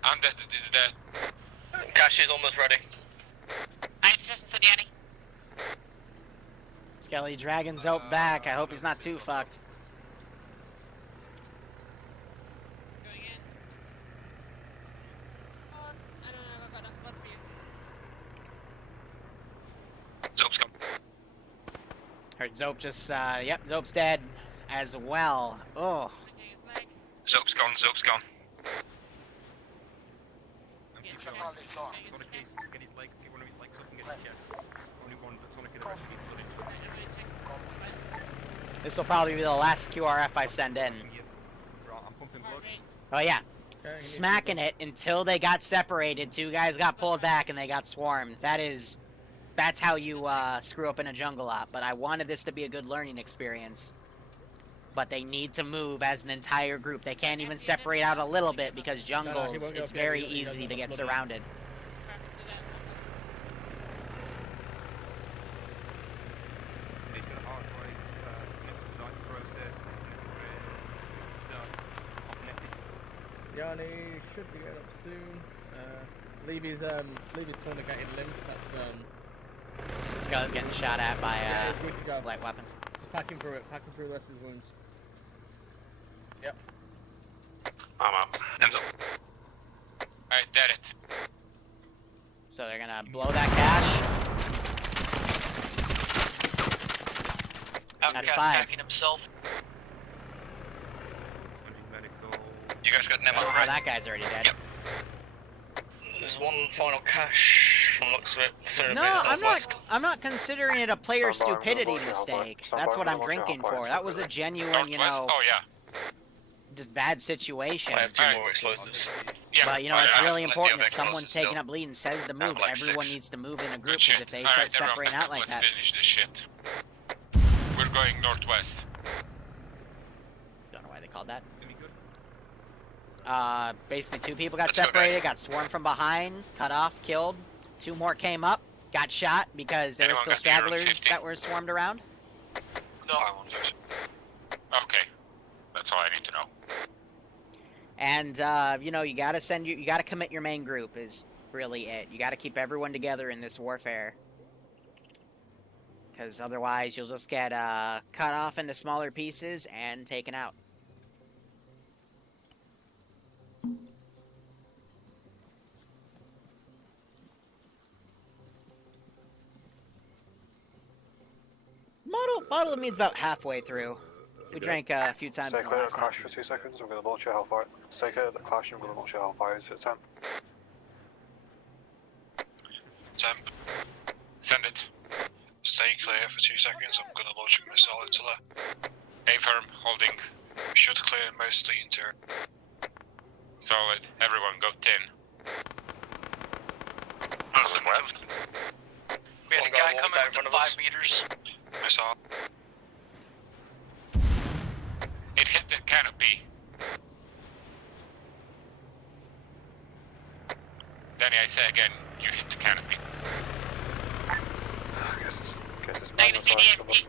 I'm dead, this is dead. Cash is almost ready. I need assistance on Yanni. Skelly dragging Zope back. I hope he's not too fucked. Going in. Oh, I don't know if I've got enough blood for you. Zope's gone. Heard Zope just, yep, Zope's dead as well. Oh. Okay, his leg. Zope's gone, Zope's gone. This will probably be the last QRF I send in. Oh yeah. Smacking it until they got separated. Two guys got pulled back and they got swarmed. That's how you screw up in a jungle op. But I wanted this to be a good learning experience. But they need to move as an entire group. They can't even separate out a little bit because jungles, it's very easy to get surrounded. Yanni should be getting up soon. Leave his tourniqueted limb. That's This guy's getting shot at by yeah, he's good to go. light weapon. Just pack him through it. Pack him through the rest of his wounds. Yep. I'm up. Hands up. Alright, dead it. So they're gonna blow that cache. That's Outcast 5. hacking himself. You guys got an ammo, Oh, right? that guy's already dead. Yep. There's one final cache from the looks of it. No, I'm not considering it a player stupidity mistake. That's what I'm drinking for. That was a genuine, you know, Oh yeah. just bad situation. I have 2 more explosives. Yeah. But you know, it's really important if someone's taking still. up lead and says to move, like everyone 6. needs to move in a group, Good because shit. if they Alright, start everyone, separating out like let's that. finish this shit. We're going northwest. Don't know why they called that. Basically 2 people got Let's go, separated, guys. got swarmed from behind, cut off, killed. 2 more came up, got shot because there were Anyone still got the stragglers 50? that were swarmed around. No. Okay. That's all I need to know. And you know, you gotta commit your main group is really it. You gotta keep everyone together in this warfare. Because otherwise you'll just get cut off into smaller pieces and taken out. Bottle of mead's about halfway through. We drank a few times Stay in the clear of last the time. clash for 2 seconds, I'm going to launch your hellfire. Stay clear of the clash, I'm going to launch your hellfire at 10. Temp. Send it. Stay clear for 2 seconds, I'm gonna launch a missile into there. A-firm, holding. We should clear mostly interior. Solid. Everyone go 10. Nothing left. We had a guy coming from 5 meters. Missile. It hit the canopy. Danny, I say again, you hit the canopy. Negative PDMP.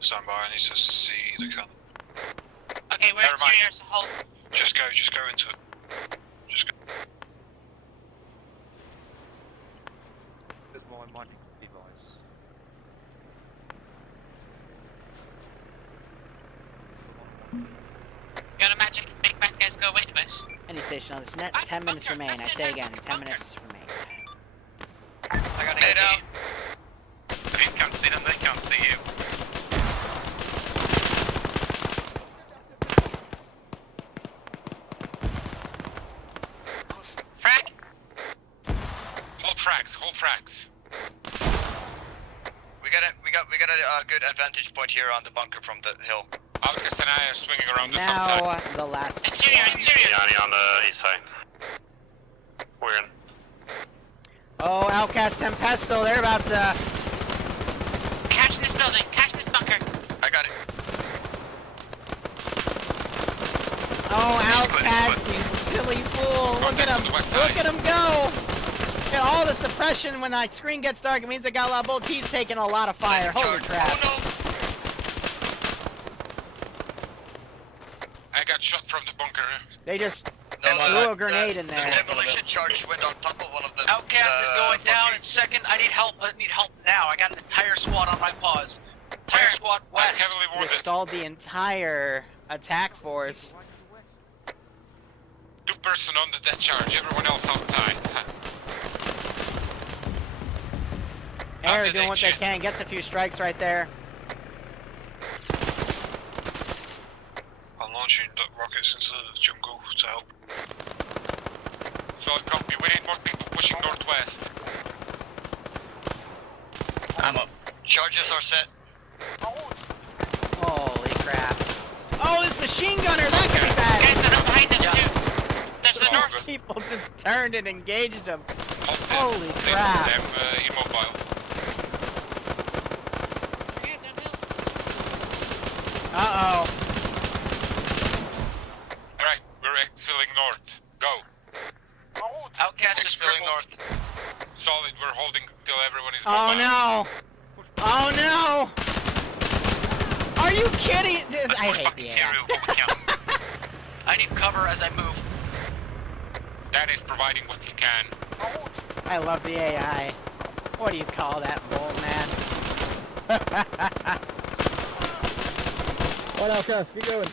Stand by, I need to see the gun. Okay, we're interior, so hold. Just go into it. Just go. There's my mining device. Got a magic, make bad guys go away device. Any station on this net, 10 minutes remain. I say again, 10 minutes remain. I gotta get out. You can't see them, they can't see you. Frag? Hold frags. We got a good advantage point here on the bunker from the hill. Alcas and I are swinging around the Now, top side. the last Interior. Yeah, on the east side. We're in. Oh, Outcast Tempesto, they're about to... Catch this building, catch this bunker. I got it. Oh, Outcast, you silly fool. Look at him. Look at him go. And all the suppression when my screen gets dark, it means I got a lot of bullets. He's taking a lot of fire. Holy crap. Oh no. I got shot from the bunker. They just threw a grenade in there. The demolition charge went on top of one of them. Outcast is going down in second. I need help. I need help now. I got an entire squad on my paws. Entire squad I'm west. heavily They wounded. stalled the entire attack force. 2 person on the death charge, everyone else outside. They're doing what they can. Gets a few strikes right there. I'm launching rockets into the jungle to help. Solid copy, we need more people pushing northwest. I'm up. Charges are set. Holy crap. Oh, this machine gunner, that could be bad. Guys, they're behind us too. There's the north. People just turned and engaged him. Halt Holy them. crap. Them immobile. Uh-oh. Alright, we're exfilling north. Go. Outcast is Filling crippled. north. Solid, we're holding till everyone is Oh mobile. no. Oh no. Are you kidding? I hate the AI. I need cover as I move. That is providing what you can. I love the AI. What do you call that bull, man? What else, guys? Keep going.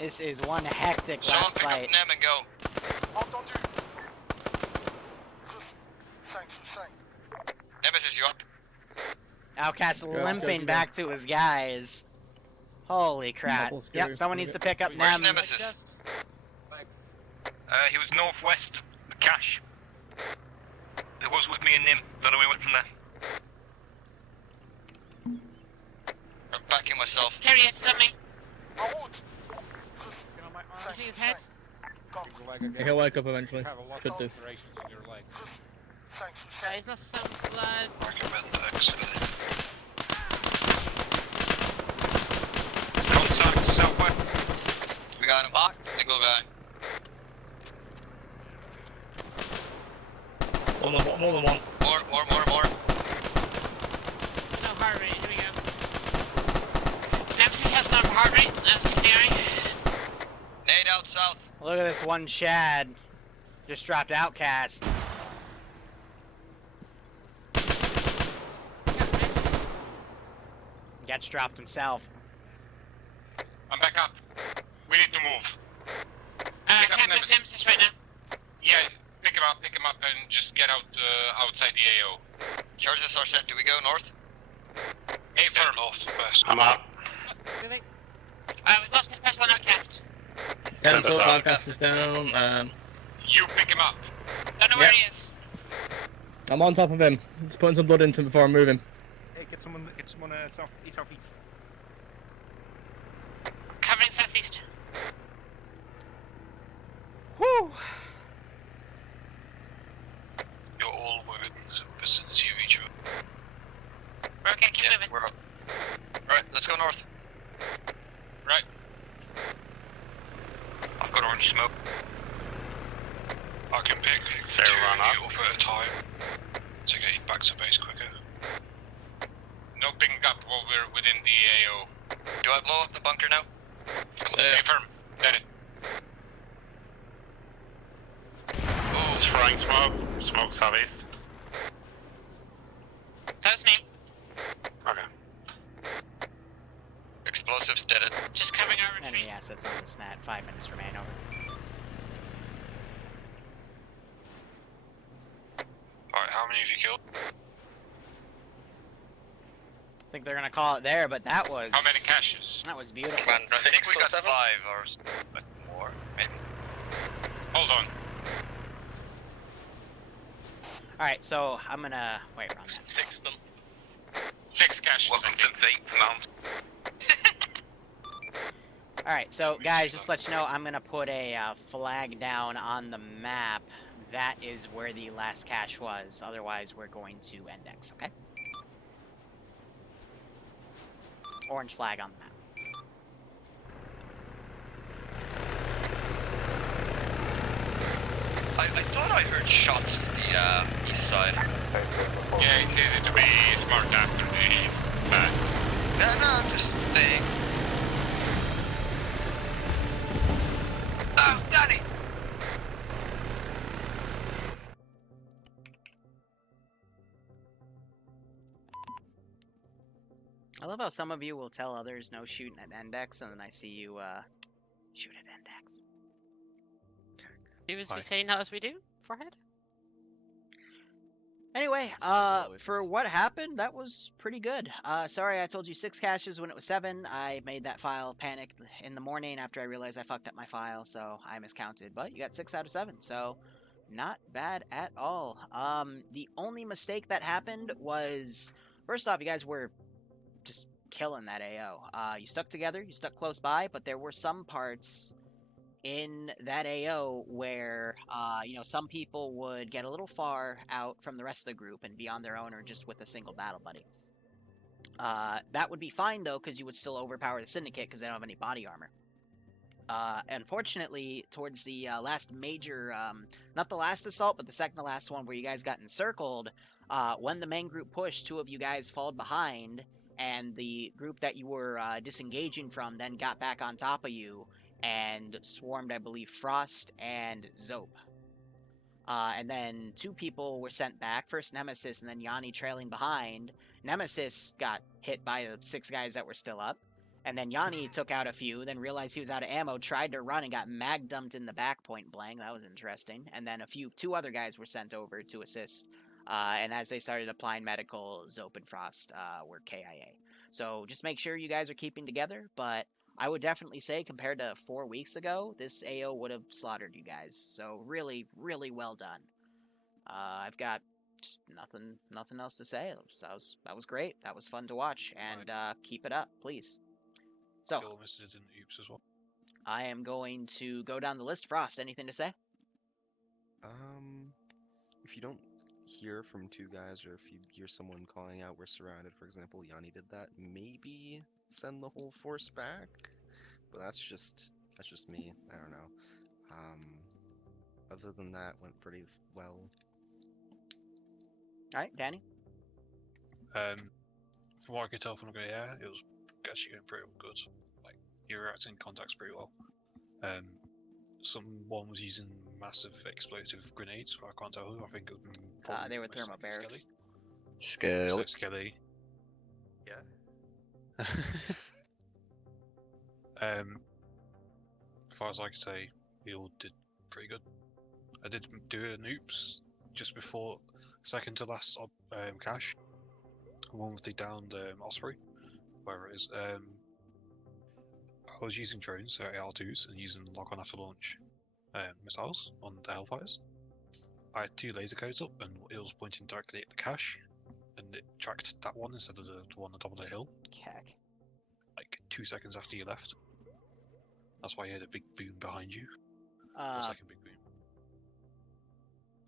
This is one hectic Someone last pick up fight. Nem and go. Nemesis, you up? Outcast limping back to his guys. Holy crap. Yep, someone needs to pick up Where's Nem. Nemesis? He was northwest, the cache. It was with me and Nim. Don't know where he went from there. I'm backing myself. Here he is, something. Pushing his head. He'll wake up eventually. Have a lot Should of do. ulcerations on your legs. He's lost some blood. Recommend exfilling. Contact southwest. We got him. Single guy. More than one. More. No heart rate. Here we go. Nemesis has no heart rate. That's scary. Nade out south. Look at this one Shad. Just dropped Outcast. Gets dropped himself. I'm back up. We need to move. Can't miss Nemesis right now. Yeah, pick him up, and just get out outside the AO. Charges are set. Do we go north? A firm. Northwest. I'm up. Moving. We've lost the special on Outcast. Cancel, Outcast is down. You pick him up. Don't know where he is. I'm on top of him. Just putting some blood into him before I move him. Hey, get someone southeast. Covering southeast. Whew. You're all within the vicinity of each other. We're okay, keep moving. We're up. Alright, let's go north. Right. I've got orange smoke. I can pick So two run of you up at a time to get you back to base quicker. No picking up while we're within the AO. Do I blow up the bunker now? Confirm. Dead. Oh, throwing smoke. Smoke southeast. That was me. Okay. Explosives dead. Just coming our retreat. Enemy assets on the SNAT. 5 minutes remain. Over. Alright, how many have you killed? I think they're gonna call it there, but that was. How many caches? That was beautiful. I think we got 5 or more, maybe. Hold on. Alright, so I'm gonna wait around that. 6 them. 6 caches. Welcome to the Mount. Alright, so guys, just to let you know, I'm gonna put a flag down on the map. That is where the last cache was. Otherwise, we're going to index, okay? Orange flag on the map. I thought I heard shots to the east side. Yeah, it's easy to be smart after the east. No, I'm just saying. Oh, Danny! I love how some of you will tell others no shooting at index, and then I see you shoot at index. Do as we say, not as we do. Forehead. Anyway, for what happened, that was pretty good. Sorry I told you 6 caches when it was 7. I made that file panic in the morning after I realized I fucked up my file, so I miscounted. But you got 6 out of 7, so not bad at all. The only mistake that happened was, first off, you guys were just killing that AO. You stuck together, you stuck close by, but there were some parts in that AO where, you know, some people would get a little far out from the rest of the group and be on their own or just with a single battle buddy. That would be fine, though, because you would still overpower the Syndicate because they don't have any body armor. Unfortunately, towards the last major, not the last assault, but the second to last one where you guys got encircled, when the main group pushed, 2 of you guys fall behind, and the group that you were disengaging from then got back on top of you and swarmed, I believe, Frost and Zope. And then 2 people were sent back, first Nemesis and then Yanni trailing behind. Nemesis got hit by the 6 guys that were still up, and then Yanni took out a few, then realized he was out of ammo, tried to run, and got mag dumped in the back point blank. That was interesting. And then 2 other guys were sent over to assist, and as they started applying medical, Zope and Frost were KIA. So just make sure you guys are keeping together, but I would definitely say, compared to 4 weeks ago, this AO would have slaughtered you guys. So really, really well done. I've got just nothing else to say. That was great. That was fun to watch, and keep it up, please. So, Oops as well. I am going to go down the list. Frost, anything to say? If you don't hear from 2 guys, or if you hear someone calling out, "We're surrounded," for example, Yanni did that, maybe send the whole force back, but that's just me. I don't know. Other than that, went pretty well. All right, Danny. From what I could tell from the air, it was actually going pretty good. Like, you were acting in contacts pretty well. Someone was using massive explosive grenades. I can't tell who. I think it was they were thermobarics. Skelly. Yeah. As far as I can say, we all did pretty good. I did do an oops just before second to last cache. One with the downed Osprey, wherever it is. I was using drones, so AR2s, and using lock-on after launch missiles on the Hellfires. I had 2 laser codes up, and it was pointing directly at the cache, and it tracked that one instead of the one on the top of the hill. Heck. Like 2 seconds after you left. That's why you had a big boom behind you. Second big boom.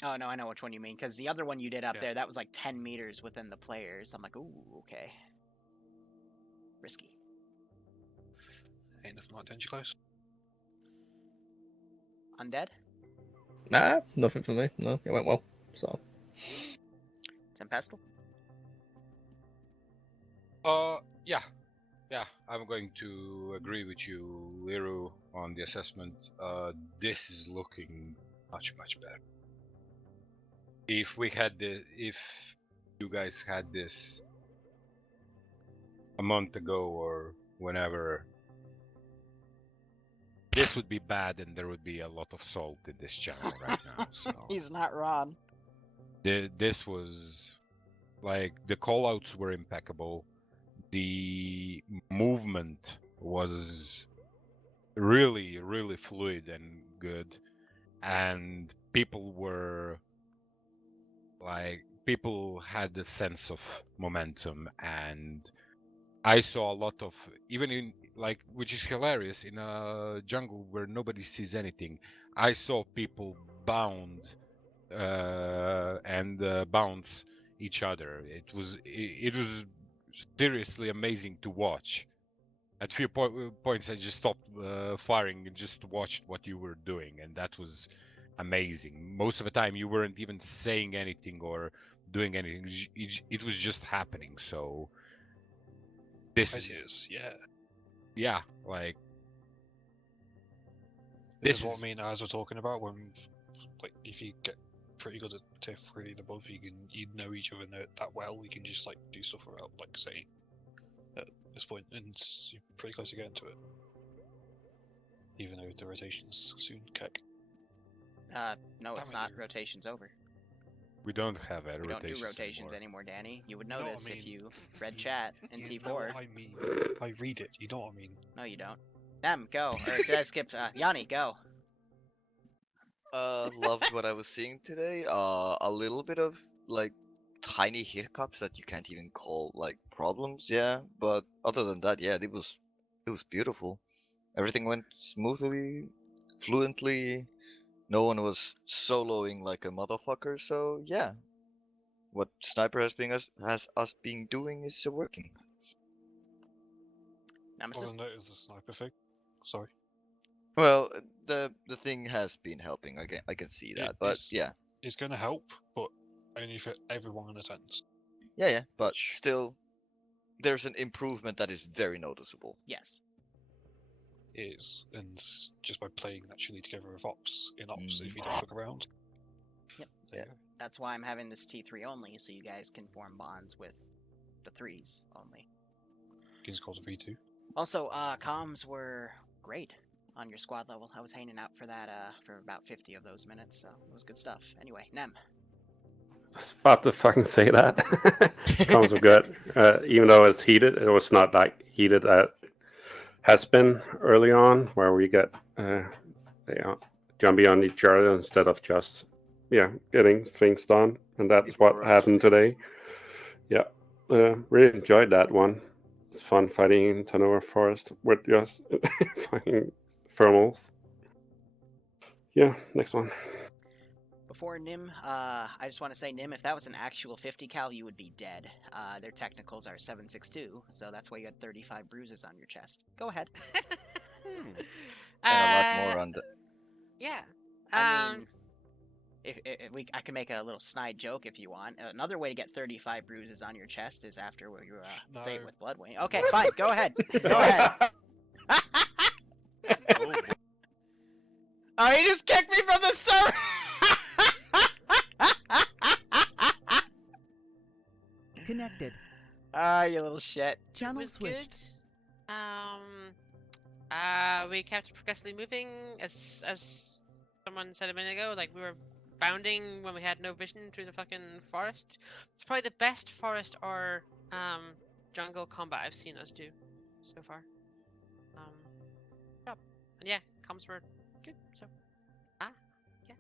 Oh, no, I know which one you mean, because the other one you did up there, that was like 10 meters within the players. I'm like, ooh, okay. Risky. Ain't nothing like danger close. Undead? Nah, nothing for me. No, it went well. So. Tempestal? Yeah, I'm going to agree with you, Liru, on the assessment. This is looking much better. If you guys had this a month ago or whenever, this would be bad, and there would be a lot of salt in this channel right now. So He's not wrong. this was like the callouts were impeccable. The movement was really fluid and good, and people had the sense of momentum, and I saw a lot of, even in which is hilarious, in a jungle where nobody sees anything, I saw people bound and bounce each other. It was seriously amazing to watch. At few points, I just stopped firing and just watched what you were doing, and that was amazing. Most of the time, you weren't even saying anything or doing anything. It was just happening. So this is like this is what me and Az were talking about when, like, if you get pretty good at tier 3 and above, you know each other that well. You can just like do stuff without like saying at this point, and you're pretty close to getting to it. Even though the rotation's soon kick. No, it's not. Rotation's over. We don't have a We don't do rotations anymore, Danny. You would know this if you read chat in T4. You know what I mean. I read it. You know what I mean. No, you don't. Nem, go. Or did I skip? Yanni, go. Loved what I was seeing today. A little bit of like tiny hiccups that you can't even call like problems, yeah. But other than that, yeah, it was beautiful. Everything went smoothly, fluently. No one was soloing like a motherfucker. So yeah, what Sniper has us been doing is working. Nemesis? Well, that is the sniper thing. Sorry. Well, the thing has been helping. I can see that, but yeah, it's going to help, but only for everyone in attendance. Yeah, but still, there's an improvement that is very noticeable. Yes. Is, and just by playing naturally together with ops, if you don't look around. Yep. Yeah. That's why I'm having this T3 only, so you guys can form bonds with the 3s only. King's called a V2. Also, comms were great on your squad level. I was hanging out for that for about 50 of those minutes, so it was good stuff. Anyway, Nem. I was about to fucking say that. Comms were good. Even though it's heated, it was not like heated as has been early on, where we get jumping on each other instead of just getting things done, and that's what happened today. Yeah, really enjoyed that one. It's fun fighting in Tanora Forest with just fighting thermals. Yeah, next one. Before Nim, I just want to say, Nim, if that was an actual 50 cal, you would be dead. Their technicals are 7.62, so that's why you had 35 bruises on your chest. Go ahead. And a lot more on the... Yeah. I mean, I can make a little snide joke if you want. Another way to get 35 bruises on your chest is after you date with Bloodwing. Okay, fine. Go ahead. Go ahead. Oh, he just kicked me from the server! Connected. Ah, you little shit. Channel switched. We kept progressively moving, as someone said a minute ago. Like, we were bounding when we had no vision through the fucking forest. It's probably the best forest or jungle combat I've seen us do so far. Yeah, and yeah, comms were good. So, yeah.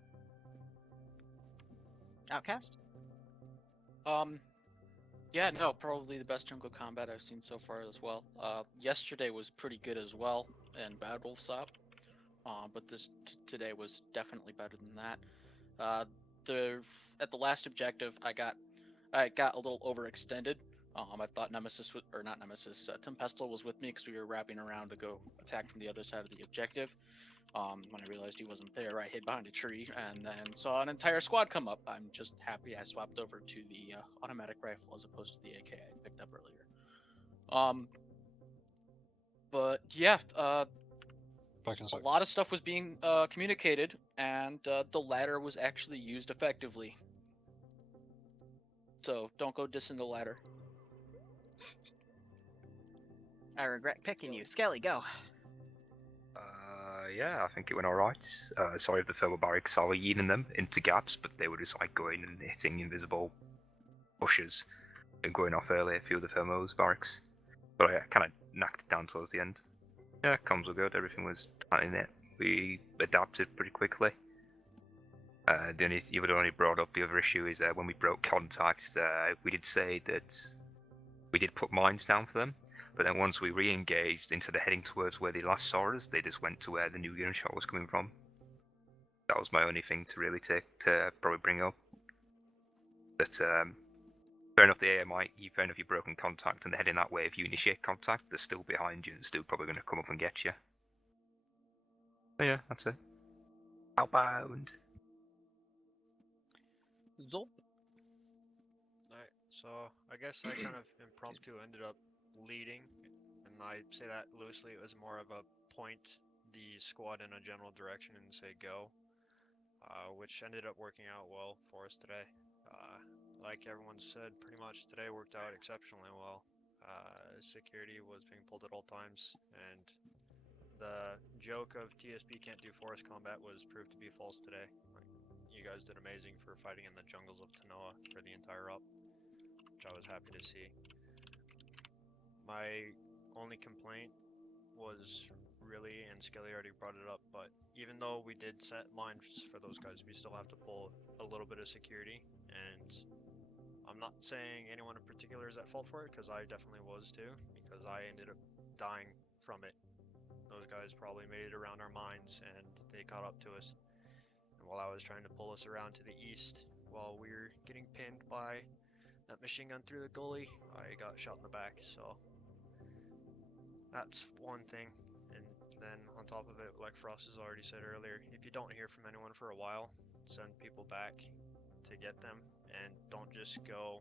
Outcast. Yeah, no, probably the best jungle combat I've seen so far as well. Yesterday was pretty good as well in Bad Wolf's op, but today was definitely better than that. At the last objective, I got a little overextended. I thought Tempestal was with me because we were wrapping around to go attack from the other side of the objective. When I realized he wasn't there, I hid behind a tree and then saw an entire squad come up. I'm just happy I swapped over to the automatic rifle as opposed to the AK I picked up earlier. But yeah, a lot of stuff was being communicated, and the ladder was actually used effectively. So don't go dissing the ladder. I regret picking you. Skelly, go. Yeah, I think it went alright. Sorry if the thermal barracks are leading them into gaps, but they were just like going and hitting invisible bushes and going off early, a few of the thermal barracks. But I kind of knocked it down towards the end. Yeah, comms were good, everything was tight in it. We adapted pretty quickly. You would only brought up the other issue is when we broke contact, we did say that we did put mines down for them. But then once we re-engaged, instead of heading towards where they last saw us, they just went to where the new gunshot was coming from. That was my only thing to really probably bring up. That fair enough, the AMI, fair enough, you've broken contact and they're heading that way. If you initiate contact, they're still behind you and still probably going to come up and get you. But yeah, that's it. Outbound. Zol. Alright, so I guess I kind of impromptu ended up leading, and I say that loosely. It was more of a point the squad in a general direction and say go, which ended up working out well for us today. Like everyone said, pretty much today worked out exceptionally well. Security was being pulled at all times, and the joke of TSP can't do forest combat was proved to be false today. Like, you guys did amazing for fighting in the jungles of Tanoa for the entire up, which I was happy to see. My only complaint was really, and Skelly already brought it up, but even though we did set mines for those guys, we still have to pull a little bit of security, and I'm not saying anyone in particular is at fault for it, because I definitely was too, because I ended up dying from it. Those guys probably made it around our mines, and they caught up to us. And while I was trying to pull us around to the east, while we were getting pinned by that machine gun through the gully, I got shot in the back, so that's one thing. And then on top of it, like Frost has already said earlier, if you don't hear from anyone for a while, send people back to get them, and don't just go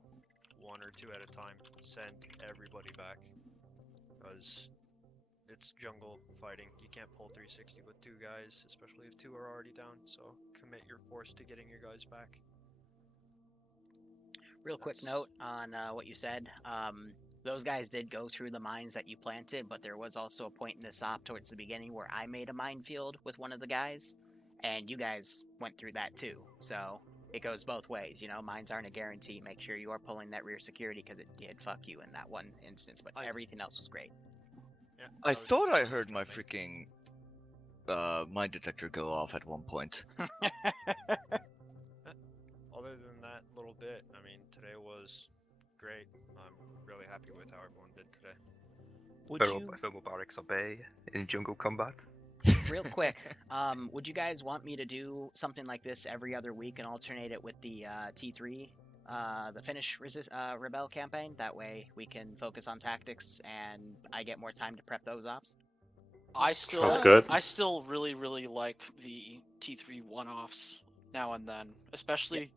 one or two at a time. Send everybody back, because it's jungle fighting. You can't pull 360 with two guys, especially if two are already down, so commit your force to getting your guys back. Real quick note on what you said. Those guys did go through the mines that you planted, but there was also a point in this op towards the beginning where I made a minefield with one of the guys, and you guys went through that too. So it goes both ways, you know. Mines aren't a guarantee. Make sure you are pulling that rear security, because it did fuck you in that one instance, but everything else was great. Yeah, I thought I heard my freaking mine detector go off at one point. Other than that little bit, I mean, today was great. I'm really happy with how everyone did today. Thermal barracks obey in jungle combat. Real quick, would you guys want me to do something like this every other week and alternate it with the T3, the Finnish Rebel campaign? That way we can focus on tactics and I get more time to prep those ops? I still really like the T3 one-offs now and then, especially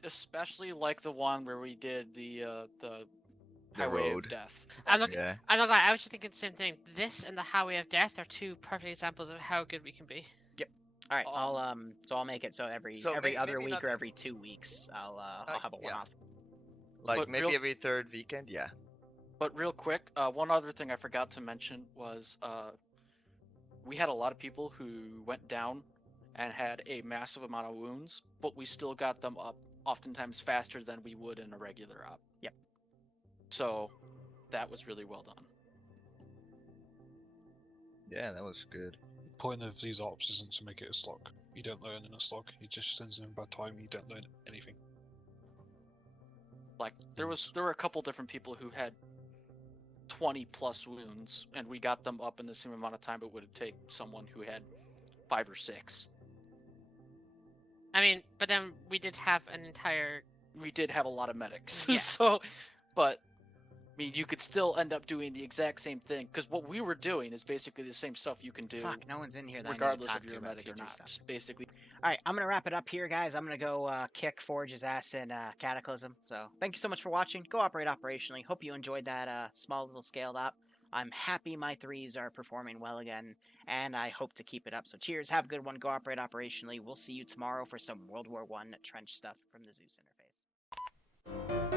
like the one where we did the Highway of Death. I'm not gonna lie, I was just thinking the same thing. This and the Highway of Death are two perfect examples of how good we can be. Yep. All right, I'll make it so every other week or every 2 weeks I'll have a one-off. Like maybe every third weekend, yeah. But real quick, one other thing I forgot to mention was we had a lot of people who went down and had a massive amount of wounds, but we still got them up oftentimes faster than we would in a regular op. Yep. So that was really well done. Yeah, that was good. The point of these ops isn't to make it a slog. You don't learn in a slog. You just send in bad time. You don't learn anything. Like there were a couple different people who had 20 plus wounds, and we got them up in the same amount of time it would take someone who had 5 or 6. I mean, but then we did have an entire. We did have a lot of medics, Yeah. so, but I mean, you could still end up doing the exact same thing, because what we were doing is basically the same stuff you can do. Fuck, no one's in here that regardless I if need to you're talk a to medic or about T3 not. stuff. Basically. All right, I'm gonna wrap it up here, guys. I'm gonna go kick Forge's ass in Cataclysm. So thank you so much for watching. Go operate operationally. Hope you enjoyed that small little scaled up. I'm happy my threes are performing well again, and I hope to keep it up. So cheers, have a good one. Go operate operationally. We'll see you tomorrow for some World War I trench stuff from the Zeus interface.